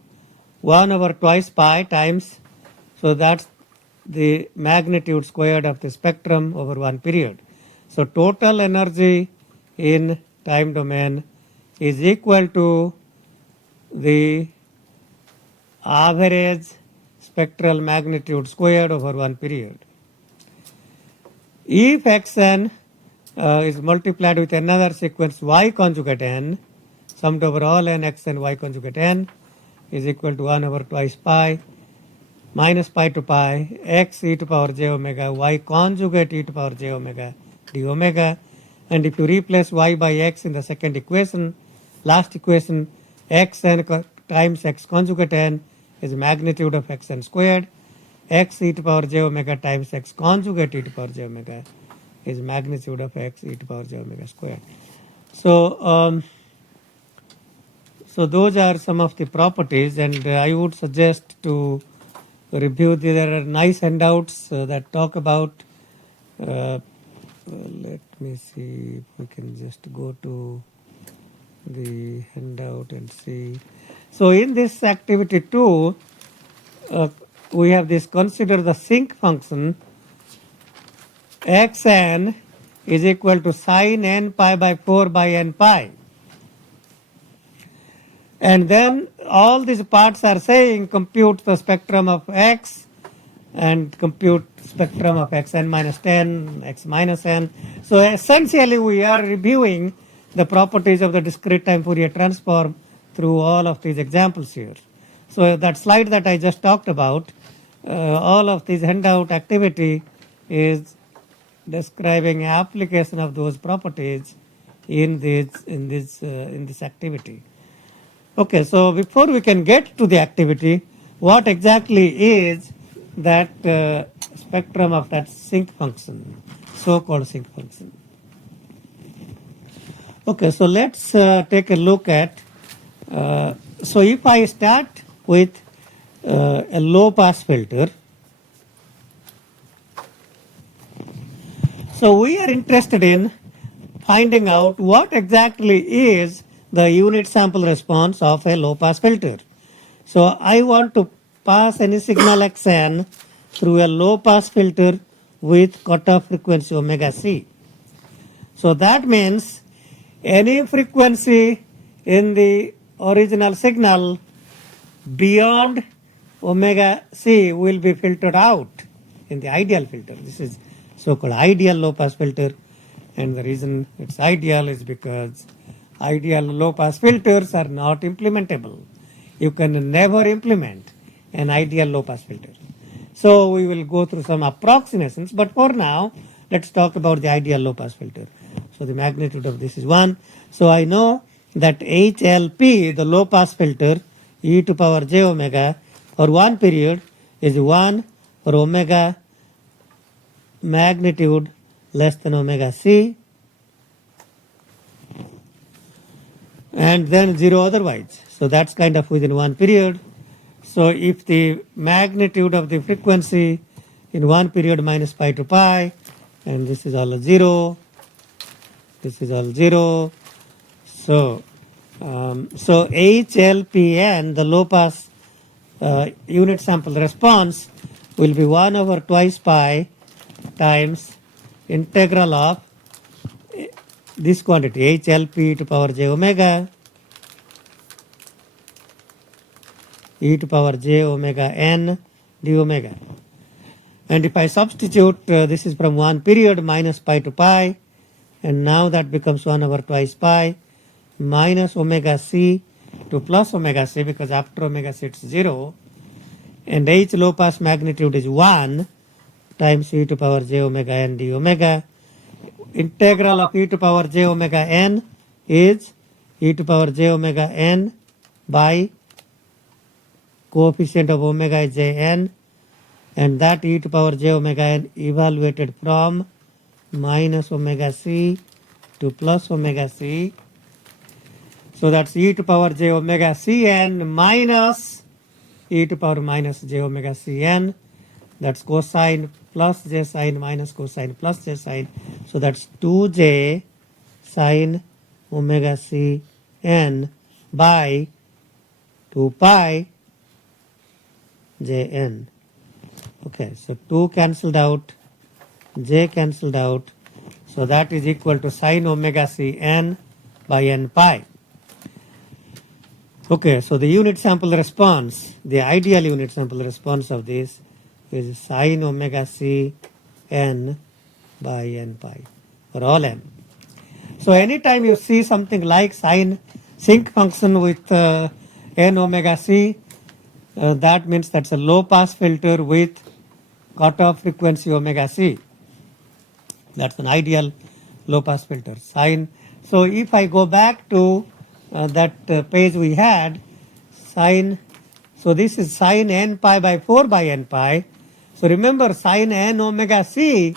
1 over twice pi times, so that's the magnitude squared of the spectrum over one period. So total energy in time domain is equal to the average spectral magnitude squared over one period. If xn is multiplied with another sequence y conjugate n, summed over all n xn y conjugate n is equal to 1 over twice pi minus pi to pi x e to power j omega y conjugate e to power j omega d omega, and if you replace y by x in the second equation, last equation, xn times x conjugate n is magnitude of xn squared, x e to power j omega times x conjugate e to power j omega is magnitude of x e to power j omega squared. So so those are some of the properties, and I would suggest to review. There are nice handouts that talk about. Let me see if we can just go to the handout and see. So in this activity 2, we have this: consider the sinc function xn is equal to sine n pi by 4 by n pi. And then all these parts are saying compute the spectrum of x and compute spectrum of xn minus 10, x minus n. So essentially we are reviewing the properties of the discrete time Fourier transform through all of these examples here. So that slide that I just talked about, all of this handout activity is describing application of those properties in this activity. Okay, so before we can get to the activity, what exactly is that spectrum of that sinc function, so-called sinc function? Okay, so let's take a look at, so if I start with a low pass filter, so we are interested in finding out what exactly is the unit sample response of a low pass filter. So I want to pass any signal xn through a low pass filter with cutoff frequency omega c. So that means any frequency in the original signal beyond omega c will be filtered out in the ideal filter. This is so-called ideal low-pass filter, and the reason it's ideal is because ideal low-pass filters are not implementable. You can never implement an ideal low-pass filter. So we will go through some approximations, but for now, let's talk about the ideal low-pass filter. So the magnitude of this is 1. So I know that HLP, the low-pass filter, e to power j omega, for one period is 1 for omega magnitude less than omega c, and then 0 otherwise. So that's kind of within one period. So if the magnitude of the frequency in one period minus pi to pi, and this is all 0, this is all 0. So HLPN, the low pass unit sample response, will be 1 over twice pi times integral of this quantity HLP to power j omega e to power j omega n d omega. And if I substitute, this is from one period minus pi to pi, and now that becomes 1 over twice pi minus omega c to plus omega c, because after omega c it's 0, and H low pass magnitude is 1 times e to power j omega n d omega. Integral of e to power j omega n is e to power j omega n by coefficient of omega is jn, and that e to power j omega n evaluated from minus omega c to plus omega c. So that's e to power j omega cn minus e to power minus j omega cn. That's cosine plus j sine minus cosine plus j sine. So that's 2j sine omega c n by 2 pi j n. Okay, so 2 cancelled out, j cancelled out. So that is equal to sine omega c n by n pi. Okay, so the unit sample response, the ideal unit sample response of this is sine omega c n by n pi for all n. So anytime you see something like sine sinc function with n omega c, that means that's a low pass filter with cutoff frequency omega c. That's an ideal low pass filter. Sine. So if I go back to that page we had, sine, so this is sine n pi by 4 by n pi. So remember, sine n omega c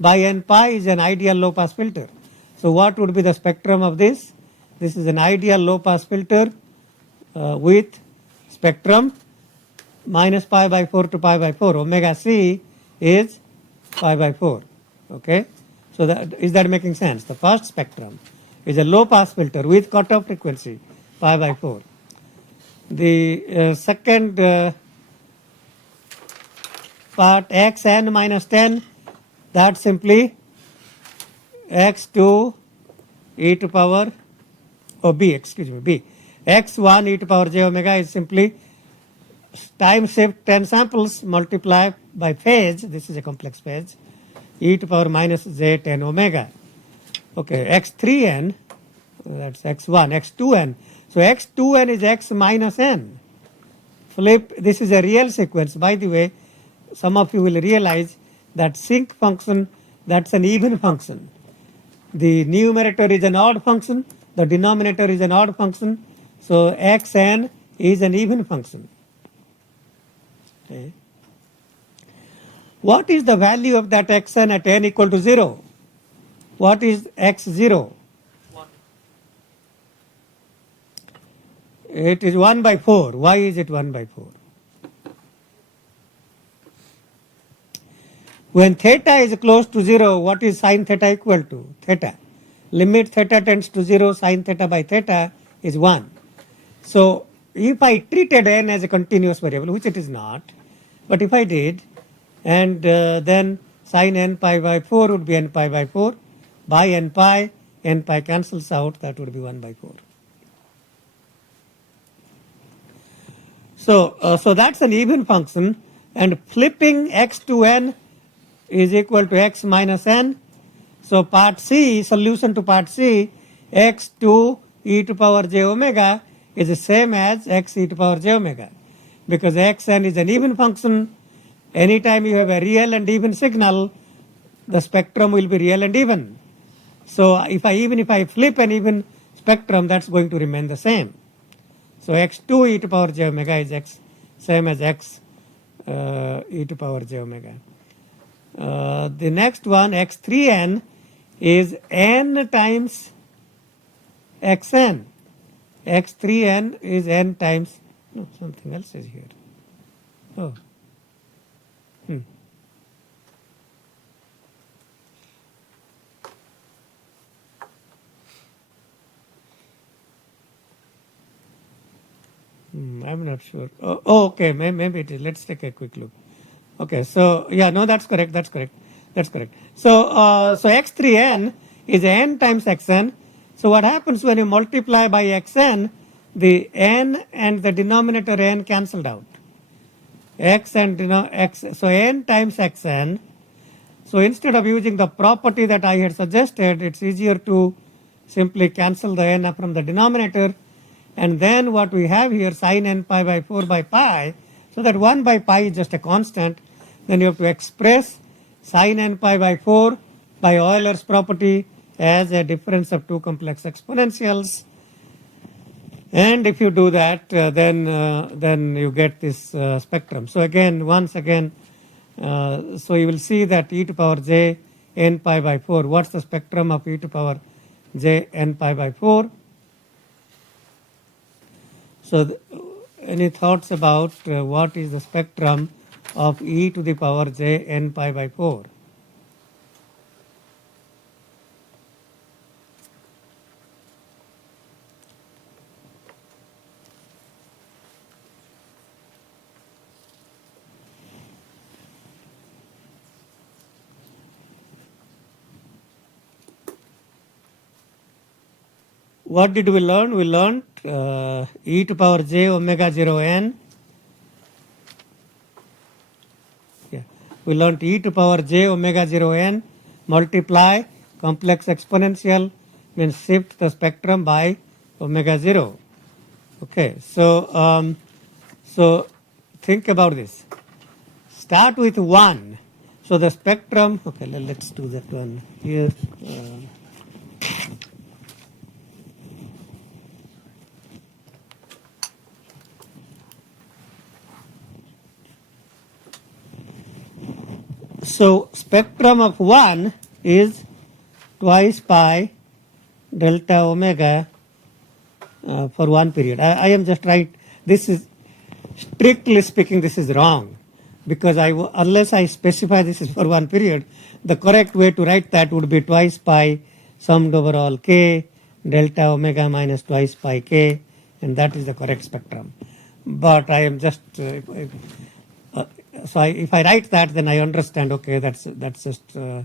by n pi is an ideal low pass filter. So what would be the spectrum of this? This is an ideal low pass filter with spectrum minus pi by 4 to pi by 4. Omega c is pi by 4. Okay? So is that making sense? The first spectrum is a low pass filter with cutoff frequency pi by 4. The second part, xn minus 10, that's simply x2 e to power, b, x1 e to power j omega is simply time shift 10 samples multiplied by phase, this is a complex phase, e to power minus j 10 omega. Okay, x3n, that's x1, x2n. So x2n is x minus n. Flip, this is a real sequence. By the way, some of you will realize that sinc function, that's an even function. The numerator is an odd function, the denominator is an odd function. So xn is an even function. Okay. What is the value of that xn at n equal to 0? What is x0? 1. It is 1 by 4. Why is it 1 by 4? When theta is close to 0, what is sine theta equal to? Theta. Limit theta tends to 0, sine theta by theta is 1. So if I treated n as a continuous variable, which it is not, but if I did, and then sine n pi by 4 would be n pi by 4, by n pi cancels out, that would be 1 by 4. So that's an even function, and flipping x to n is equal to x minus n. So part C, solution to part C, x to e to power j omega is the same as x e to power j omega, because xn is an even function. Anytime you have a real and even signal, the spectrum will be real and even. So even if I flip an even spectrum, that's going to remain the same. So x2 e to power j omega is x same as x e to power j omega. The next one, x3n, is n times xn. x3n is n times, no, something else is here. Oh. I'm not sure. Oh, okay, maybe it is. Let's take a quick look. Okay, so yeah, no, that's correct. That's correct. So x3n is n times xn. So what happens when you multiply by xn, the n and the denominator n cancelled out. X and x, so n times xn. So instead of using the property that I had suggested, it's easier to simply cancel the n from the denominator. And then what we have here, sin n pi by 4 by pi, so that 1 by pi is just a constant. Then you have to express sin n pi by 4 by Euler's property as a difference of two complex exponentials. And if you do that, then you get this spectrum. So again, once again, so you will see that e to power j n pi by 4. What's the spectrum of e to power j n pi by 4? So any thoughts about what is the spectrum of e to the power j n pi by 4? What did we learn? We learned e to power j omega 0 n. Yeah. We learned e to power j omega 0 n multiply complex exponential, means shift the spectrum by omega 0. Okay, so so think about this. Start with 1. So the spectrum, okay, let's do that one here. So spectrum of 1 is twice pi delta omega for one period. I am just right. This is, strictly speaking, this is wrong, because unless I specify this is for one period, the correct way to write that would be twice pi summed over all k delta omega minus twice pi k, and that is the correct spectrum. But I am just so if I write that, then I understand, okay, that's just for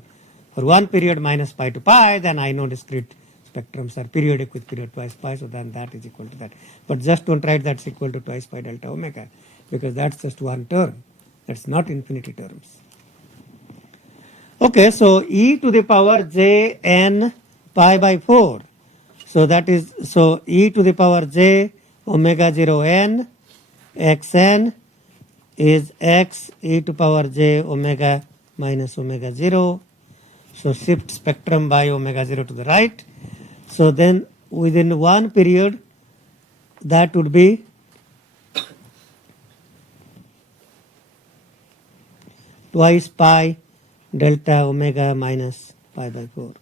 one period minus pi to pi, then I know discrete spectrums are periodic with period twice pi, so then that is equal to that. But just don't write that's equal to twice pi delta omega, because that's just one term. That's not infinity terms. Okay, so e to the power j n pi by 4. So that is, so e to the power j omega 0 n xn is x e to power j omega minus omega 0. So shift spectrum by omega 0 to the right. So then within one period, that would be twice pi delta omega minus pi by 4.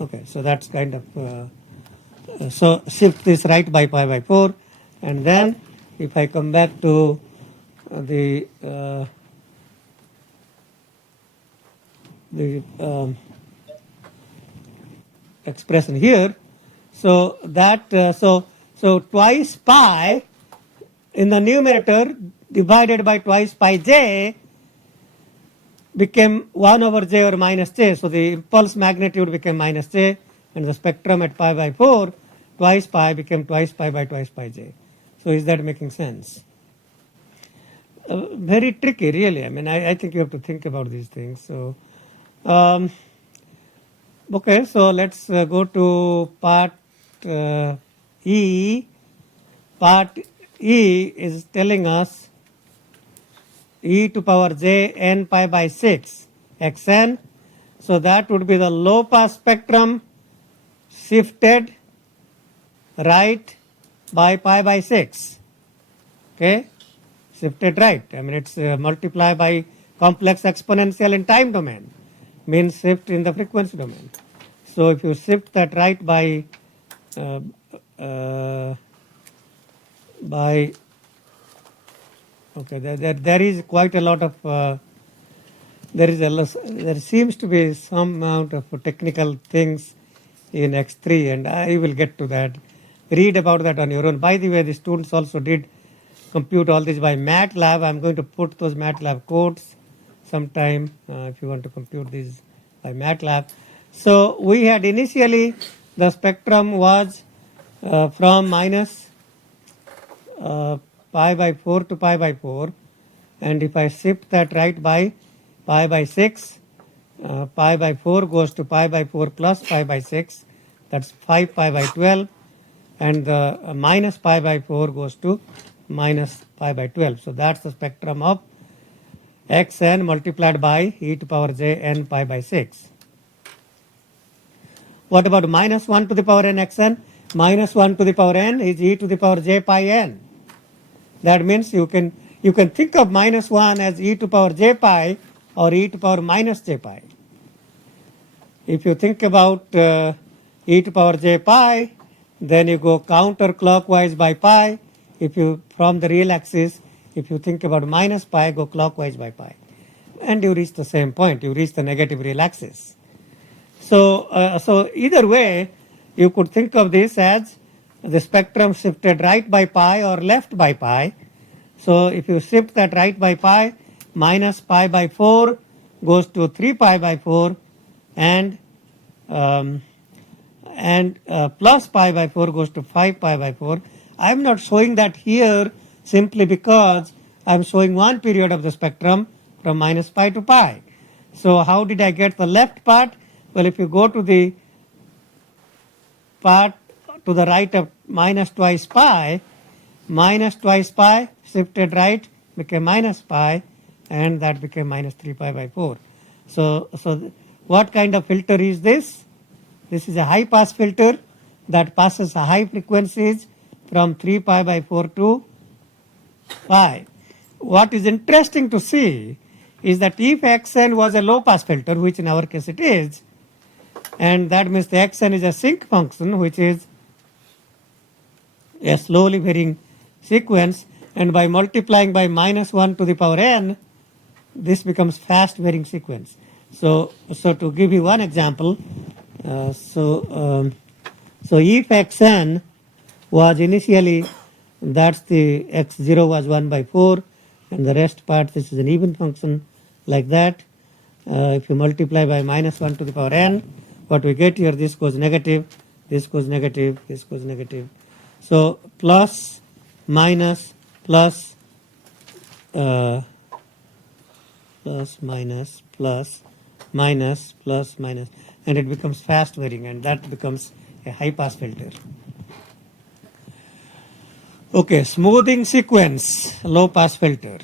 Okay, so that's kind of, so shift this right by pi by 4. And then if I come back to the expression here, so that so twice pi in the numerator divided by twice pi j became 1 over j or minus j. So the impulse magnitude became minus j, and the spectrum at pi by 4, twice pi became twice pi by twice pi j. So is that making sense? Very tricky, really. I mean, I think you have to think about these things. So, okay, so let's go to part E. Part E is telling us e to power j n pi by 6 xn. So that would be the low pass spectrum shifted right by pi by 6. Okay, shifted right. I mean, it's multiply by complex exponential in time domain, means shift in the frequency domain. So if you shift that right by okay, there is quite a lot of there seems to be some amount of technical things in X3, and I will get to that. Read about that on your own. By the way, the students also did compute all this by MATLAB. I'm going to put those MATLAB codes sometime if you want to compute these by MATLAB. So we had initially the spectrum was from minus pi by 4 to pi by 4, and if I shift that right by pi by 6, pi by 4 goes to pi by 4 plus pi by 6, that's 5 pi by 12, and the minus pi by 4 goes to minus pi by 12. So that's the spectrum of xn multiplied by e to power j n pi by 6. What about minus 1 to the power n xn? Minus 1 to the power n is e to the power j pi n. That means you can think of minus 1 as e to power j pi or e to power minus j pi. If you think about e to power j pi, then you go counterclockwise by pi. If you, from the real axis, if you think about minus pi, go clockwise by pi. And you reach the same point, you reach the negative real axis. So, so either way, you could think of this as the spectrum shifted right by pi or left by pi. So if you shift that right by pi, minus pi by 4 goes to 3 pi by 4, and plus pi by 4 goes to 5 pi by 4. I am not showing that here simply because I am showing one period of the spectrum from minus pi to pi. So how did I get the left part? Well, if you go to the part to the right of minus twice pi shifted right became minus pi, and that became minus 3 pi by 4. So what kind of filter is this? This is a high pass filter that passes high frequencies from 3 pi by 4 to pi. What is interesting to see is that if xn was a low pass filter, which in our case it is, and that means the xn is a sinc function, which is a slowly varying sequence, and by multiplying by minus 1 to the power n, this becomes fast varying sequence. So to give you one example, so if xn was initially, that's the x0 was 1 by 4, and the rest part, this is an even function like that. If you multiply by minus 1 to the power n, what we get here, this goes negative, this goes negative, this goes negative. So plus, minus, plus, plus, minus, plus, minus, plus, minus, and it becomes fast varying, and that becomes a high pass filter. Okay, smoothing sequence, low pass filter.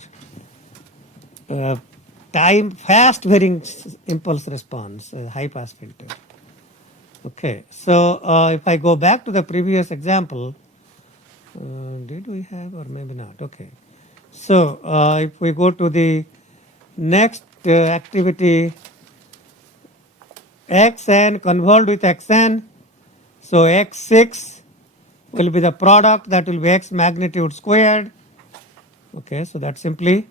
Time fast varying impulse response, high pass filter. Okay, so if I go back to the previous example, did we have or maybe not? Okay, so if we go to the next activity, xn convolved with xn, so x6 will be the product, that will be x magnitude squared. Okay, so that's simply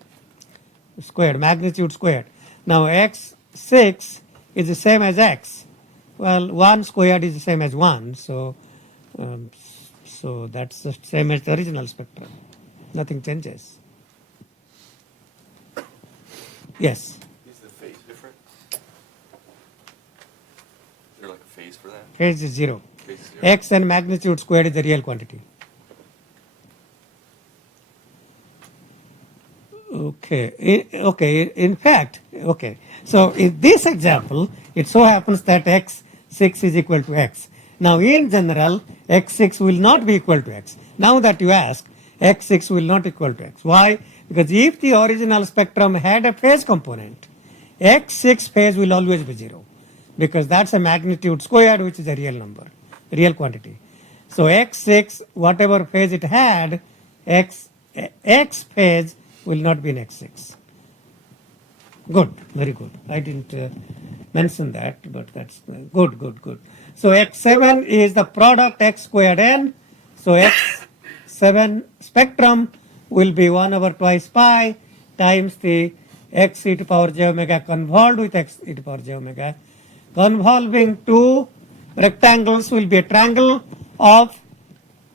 squared, magnitude squared. Now x6 is the same as x. Well, 1 squared is the same as 1, so so that's the same as the original spectrum. Nothing changes. Yes? Is the phase phase is 0. Phase zero. X and magnitude squared is the real quantity. In fact, so in this example, it so happens that x6 is equal to x. Now, in general, x6 will not be equal to x. Now that you ask, x6 will not equal to x. Why? Because if the original spectrum had a phase component, x6 phase will always be 0. Because that's a magnitude squared, which is a real number, real quantity. So x6, whatever phase it had, x phase will not be in x6. Good, very good. I didn't mention that, but that's good. So x7 is the product x squared n. So x7 spectrum will be 1 over twice pi times the x e to power j omega convolved with x e to power j omega. Convolving two rectangles will be a triangle of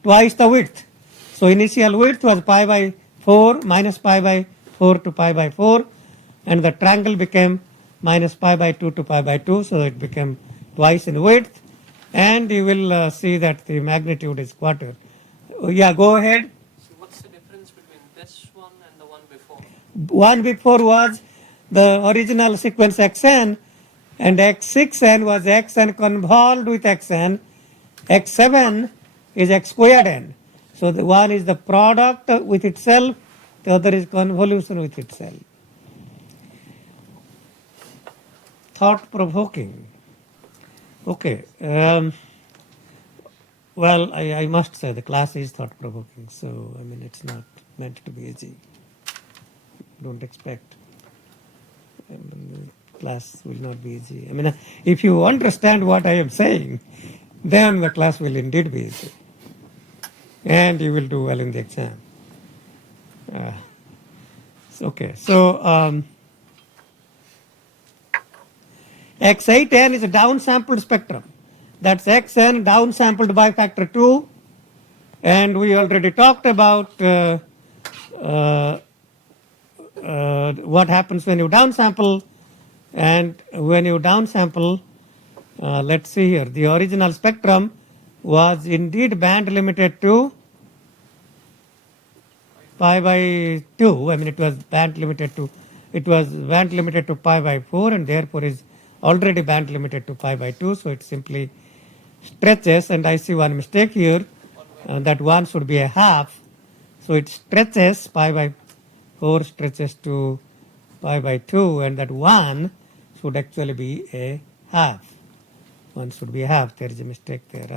twice the width. So initial width was pi by 4 minus pi by 4 to pi by 4, and the triangle became minus pi by 2 to pi by 2, so it became twice in width, and you will see that the magnitude is quarter. Yeah, go ahead. So what's the difference between this one and the one before? One before was the original sequence xn, and x6n was xn convolved with xn. x7 is x squared n. So the one is the product with itself, the other is convolution with itself. Thought provoking. Okay. Well, I must say the class is thought provoking, so I mean it's not meant to be easy. Don't expect. The class will not be easy. I mean, if you understand what I am saying, then the class will indeed be easy. And you will do well in the exam. Okay, so x8n is a downsampled spectrum. That's xn downsampled by factor 2. And we already talked about what happens when you downsample. And when you downsample, let's see here, the original spectrum was indeed band limited to pi by 2. I mean, it was band limited to pi by 4, and therefore is already band limited to pi by 2. So it simply stretches, and I see one mistake here, that 1 should be a half. So it stretches, pi by 4 stretches to pi by 2, and that 1 should actually be a half. 1 should be a half. There is a mistake there.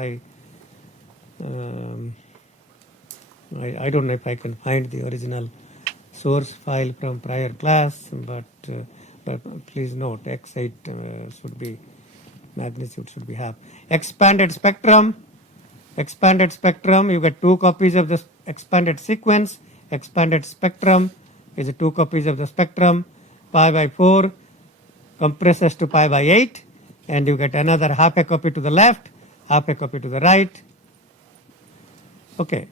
I don't know if I can find the original source file from prior class, but please note x8 should be, magnitude should be half. Expanded spectrum, you get 2 copies of the expanded sequence. Expanded spectrum is 2 copies of the spectrum. Pi by 4 compresses to pi by 8, and you get another half a copy to the left, half a copy to the right. Okay.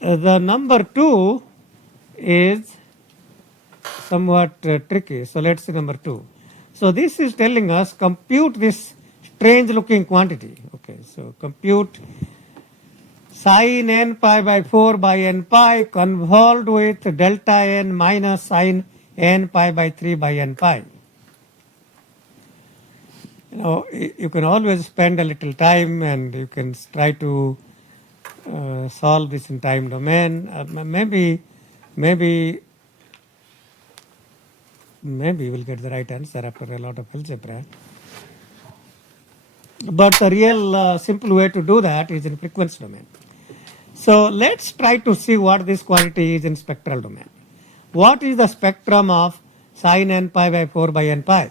The number 2 is somewhat tricky. So let's see number 2. So this is telling us compute this strange looking quantity. Okay, so compute sin n pi by 4 by n pi convolved with delta n minus sin n pi by 3 by n pi. Now, you can always spend a little time and you can try to solve this in time domain. Maybe we'll get the right answer after a lot of algebra. But the real simple way to do that is in frequency domain. So let's try to see what this quantity is in spectral domain. What is the spectrum of sin n pi by 4 by n pi?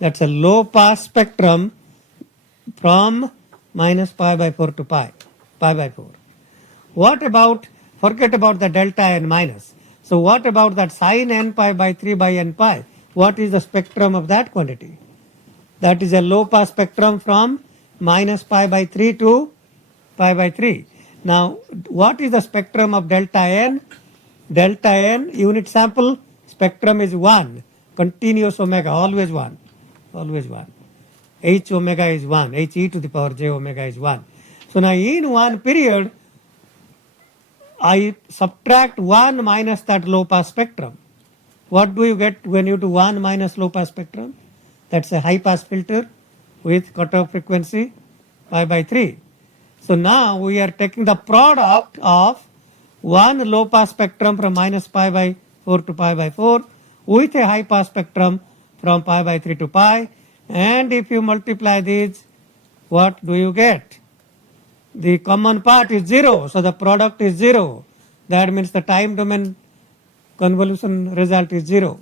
That's a low pass spectrum from minus pi by 4 to pi by 4. What about, forget about the delta n minus. So what about that sin n pi by 3 by n pi? What is the spectrum of that quantity? That is a low pass spectrum from minus pi by 3 to pi by 3. Now, what is the spectrum of delta n? Delta n, unit sample, spectrum is 1. Continuous omega, always 1. Always 1. h omega is 1, h e to the power j omega is 1. So now in one period, I subtract 1 minus that low pass spectrum. What do you get when you do 1 minus low pass spectrum? That's a high pass filter with cutoff frequency pi by 3. So now we are taking the product of one low pass spectrum from minus pi by 4 to pi by 4 with a high pass spectrum from pi by 3 to pi, and if you multiply these, what do you get? The common part is 0, so the product is 0. That means the time domain convolution result is 0.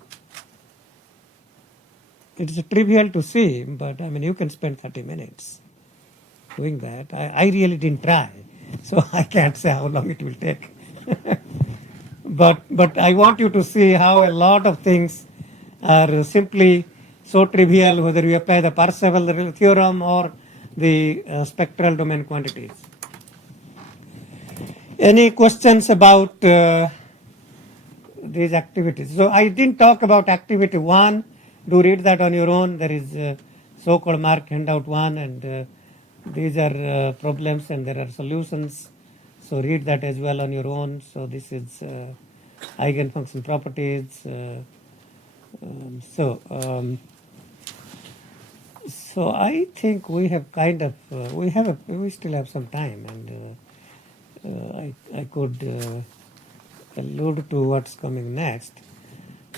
It is trivial to see, but I mean you can spend 30 minutes doing that. I really didn't try, so I can't say how long it will take. But I want you to see how a lot of things are simply so trivial, whether you apply the Parseval theorem or the spectral domain quantities. Any questions about these activities? So I didn't talk about activity 1. Do read that on your own. There is so-called mark handout 1, and these are problems and there are solutions. So read that as well on your own. So this is eigenfunction properties. So I think we have kind of we still have some time, and I could allude to what's coming next.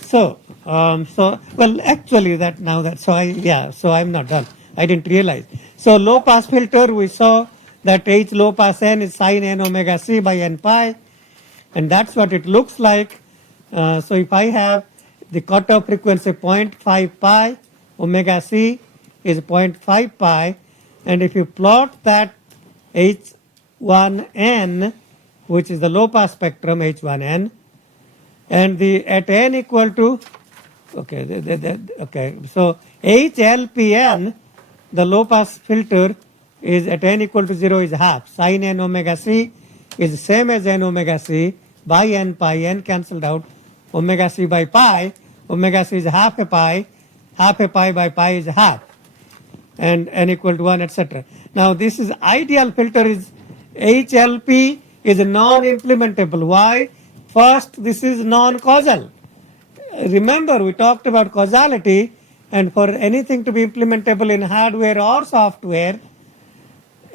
So well actually so I'm not done. I didn't realize. So low pass filter, we saw that H low pass n is sine n omega c by n pi, and that's what it looks like. So if I have the cutoff frequency 0.5 pi, omega c is 0.5 pi, and if you plot that H1n, which is the low pass spectrum H1n, and the at n equal to so HLPN, the low pass filter, is at n equal to 0 is half. Sine n omega c is same as n omega c by n pi, n cancelled out, omega c by pi, omega c is half a pi by pi is half, and n equal to 1, etc. Now this is ideal filter is HLP is non-implementable. Why? First, this is non-causal. Remember, we talked about causality, and for anything to be implementable in hardware or software,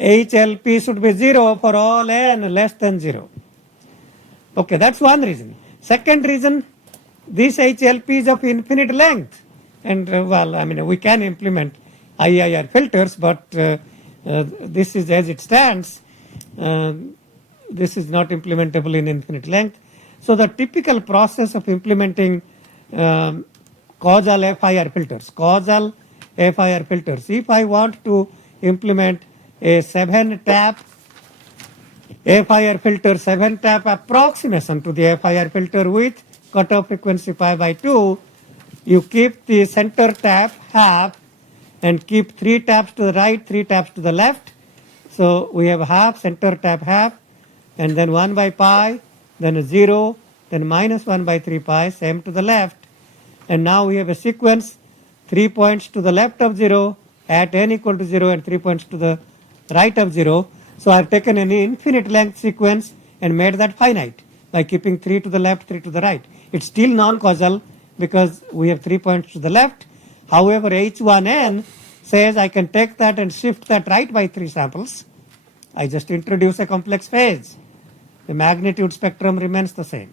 HLP should be 0 for all n less than 0. Okay, that's one reason. Second reason, this HLP is of infinite length. And well, I mean, we can implement IIR filters, but this is as it stands. This is not implementable in infinite length. So the typical process of implementing causal FIR filters, if I want to implement a 7-tap FIR filter, 7-tap approximation to the FIR filter with cutoff frequency pi by 2, you keep the center tap half and keep 3 taps to the right, 3 taps to the left. So we have half, center tap half, and then 1 by pi, then a 0, then minus 1 by 3 pi, same to the left. And now we have a sequence, 3 points to the left of 0 at n equal to 0 and 3 points to the right of 0. So I've taken an infinite length sequence and made that finite by keeping 3 to the left, 3 to the right. It's still non-causal because we have 3 points to the left. However, H1n says I can take that and shift that right by 3 samples. I just introduce a complex phase. The magnitude spectrum remains the same.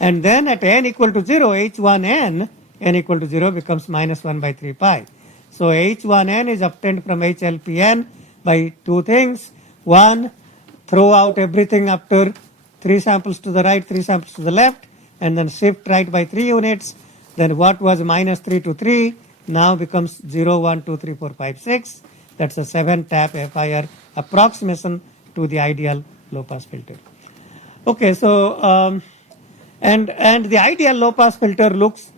And then at n equal to 0, H1n, n equal to 0 becomes minus 1 by 3 pi. So H1n is obtained from HLPN by 2 things. One, throw out everything after 3 samples to the right, 3 samples to the left, and then shift right by 3 units. Then what was minus 3 to 3 now becomes 0, 1, 2, 3, 4, 5, 6. That's a 7-tap FIR approximation to the ideal low-pass filter. Okay, so and the ideal low-pass filter looks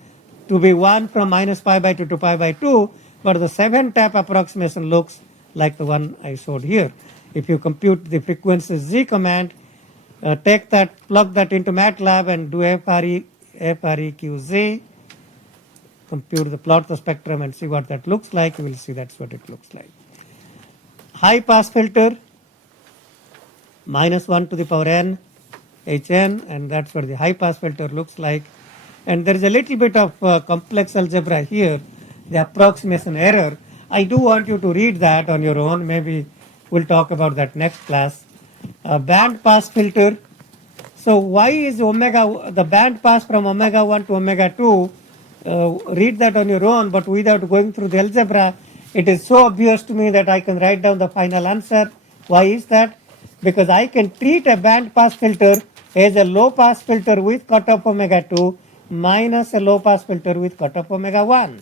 to be 1 from minus pi by 2 to pi by 2, but the 7-tap approximation looks like the one I showed here. If you compute the frequency Z command, take that, plug that into MATLAB and do FREQZ, compute the plot the spectrum and see what that looks like, you will see that's what it looks like. High pass filter, minus 1 to the power n, Hn, and that's what the high pass filter looks like. And there is a little bit of complex algebra here, the approximation error. I do want you to read that on your own. Maybe we'll talk about that next class. Band pass filter. So why is omega, the band pass from omega 1 to omega 2, read that on your own, but without going through the algebra, it is so obvious to me that I can write down the final answer. Why is that? Because I can treat a band pass filter as a low pass filter with cutoff omega 2 minus a low pass filter with cutoff omega 1.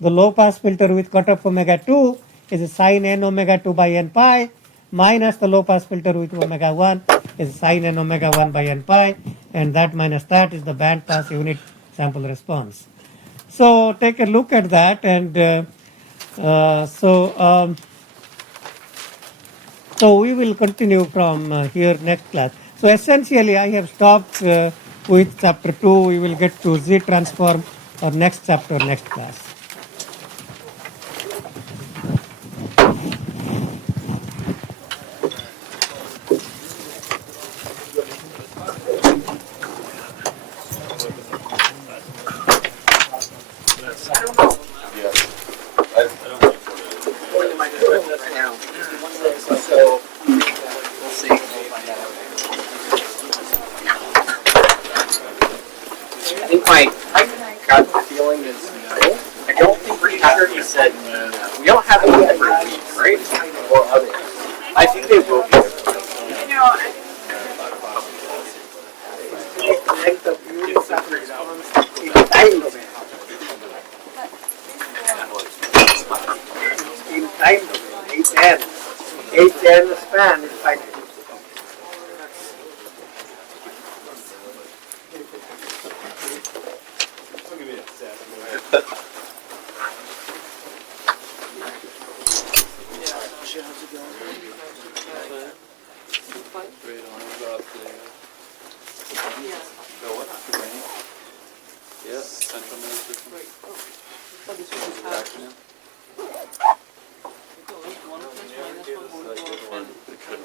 The low pass filter with cutoff omega 2 is sine n omega 2 by n pi minus the low pass filter with omega 1 is sine n omega 1 by n pi, and that minus that is the band pass unit sample response. So take a look at that, and so we will continue from here next class. So essentially I have stopped with chapter 2. We will get to Z transform or next chapter next class.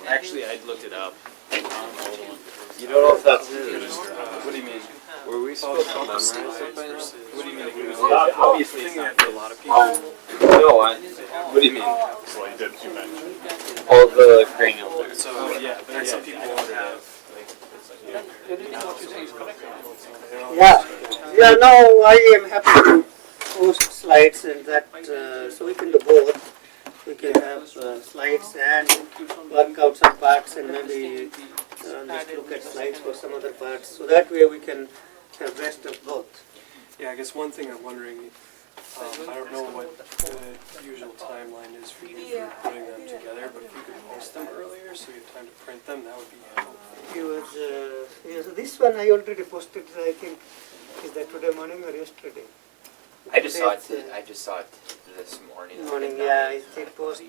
Actually, I looked it up. You don't know if that's what do you mean? Were we supposed to memorize it by now? What do you mean? Obviously, it's not for a lot of people. No, what do you mean? So I did, you mentioned. All the granular. So, yeah, but some people would have, Yeah, now I am happy to post slides and that, so we can do both. We can have slides and work out some parts and maybe just look at slides for some other parts. So that way we can have best of both. Yeah, I guess one thing I'm wondering, I don't know what the usual timeline is for you for putting them together, but if you could post them earlier so you have time to print them, that would be helpful. So this one I already posted, I think, is that today morning or yesterday? I just saw it. I just saw it this morning. Yeah, I did post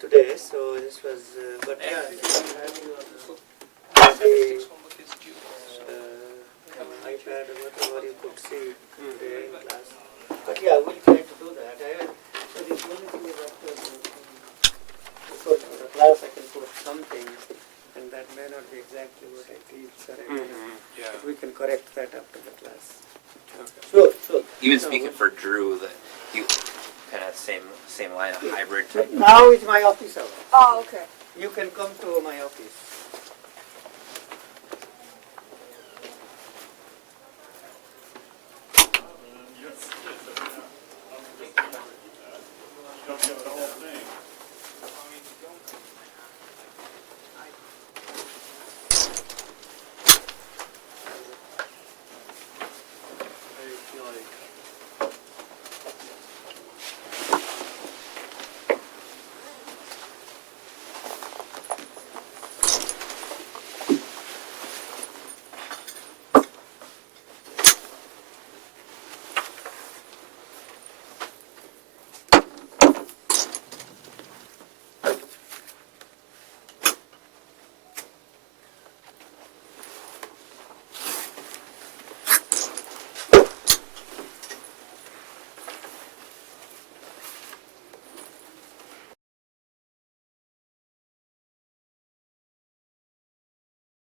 today, so this was, but yeah, iPad or whatever you could see today in class. But yeah, we'll try to do that. So the only thing is after the class I can post something, and that may not be exactly what I feel correct. Yeah. But we can correct that after the class. Okay. Sure. Even speaking for Drew, that you kind of same line of hybrid type. Now is my office hour. Oh, okay. You can come to my office.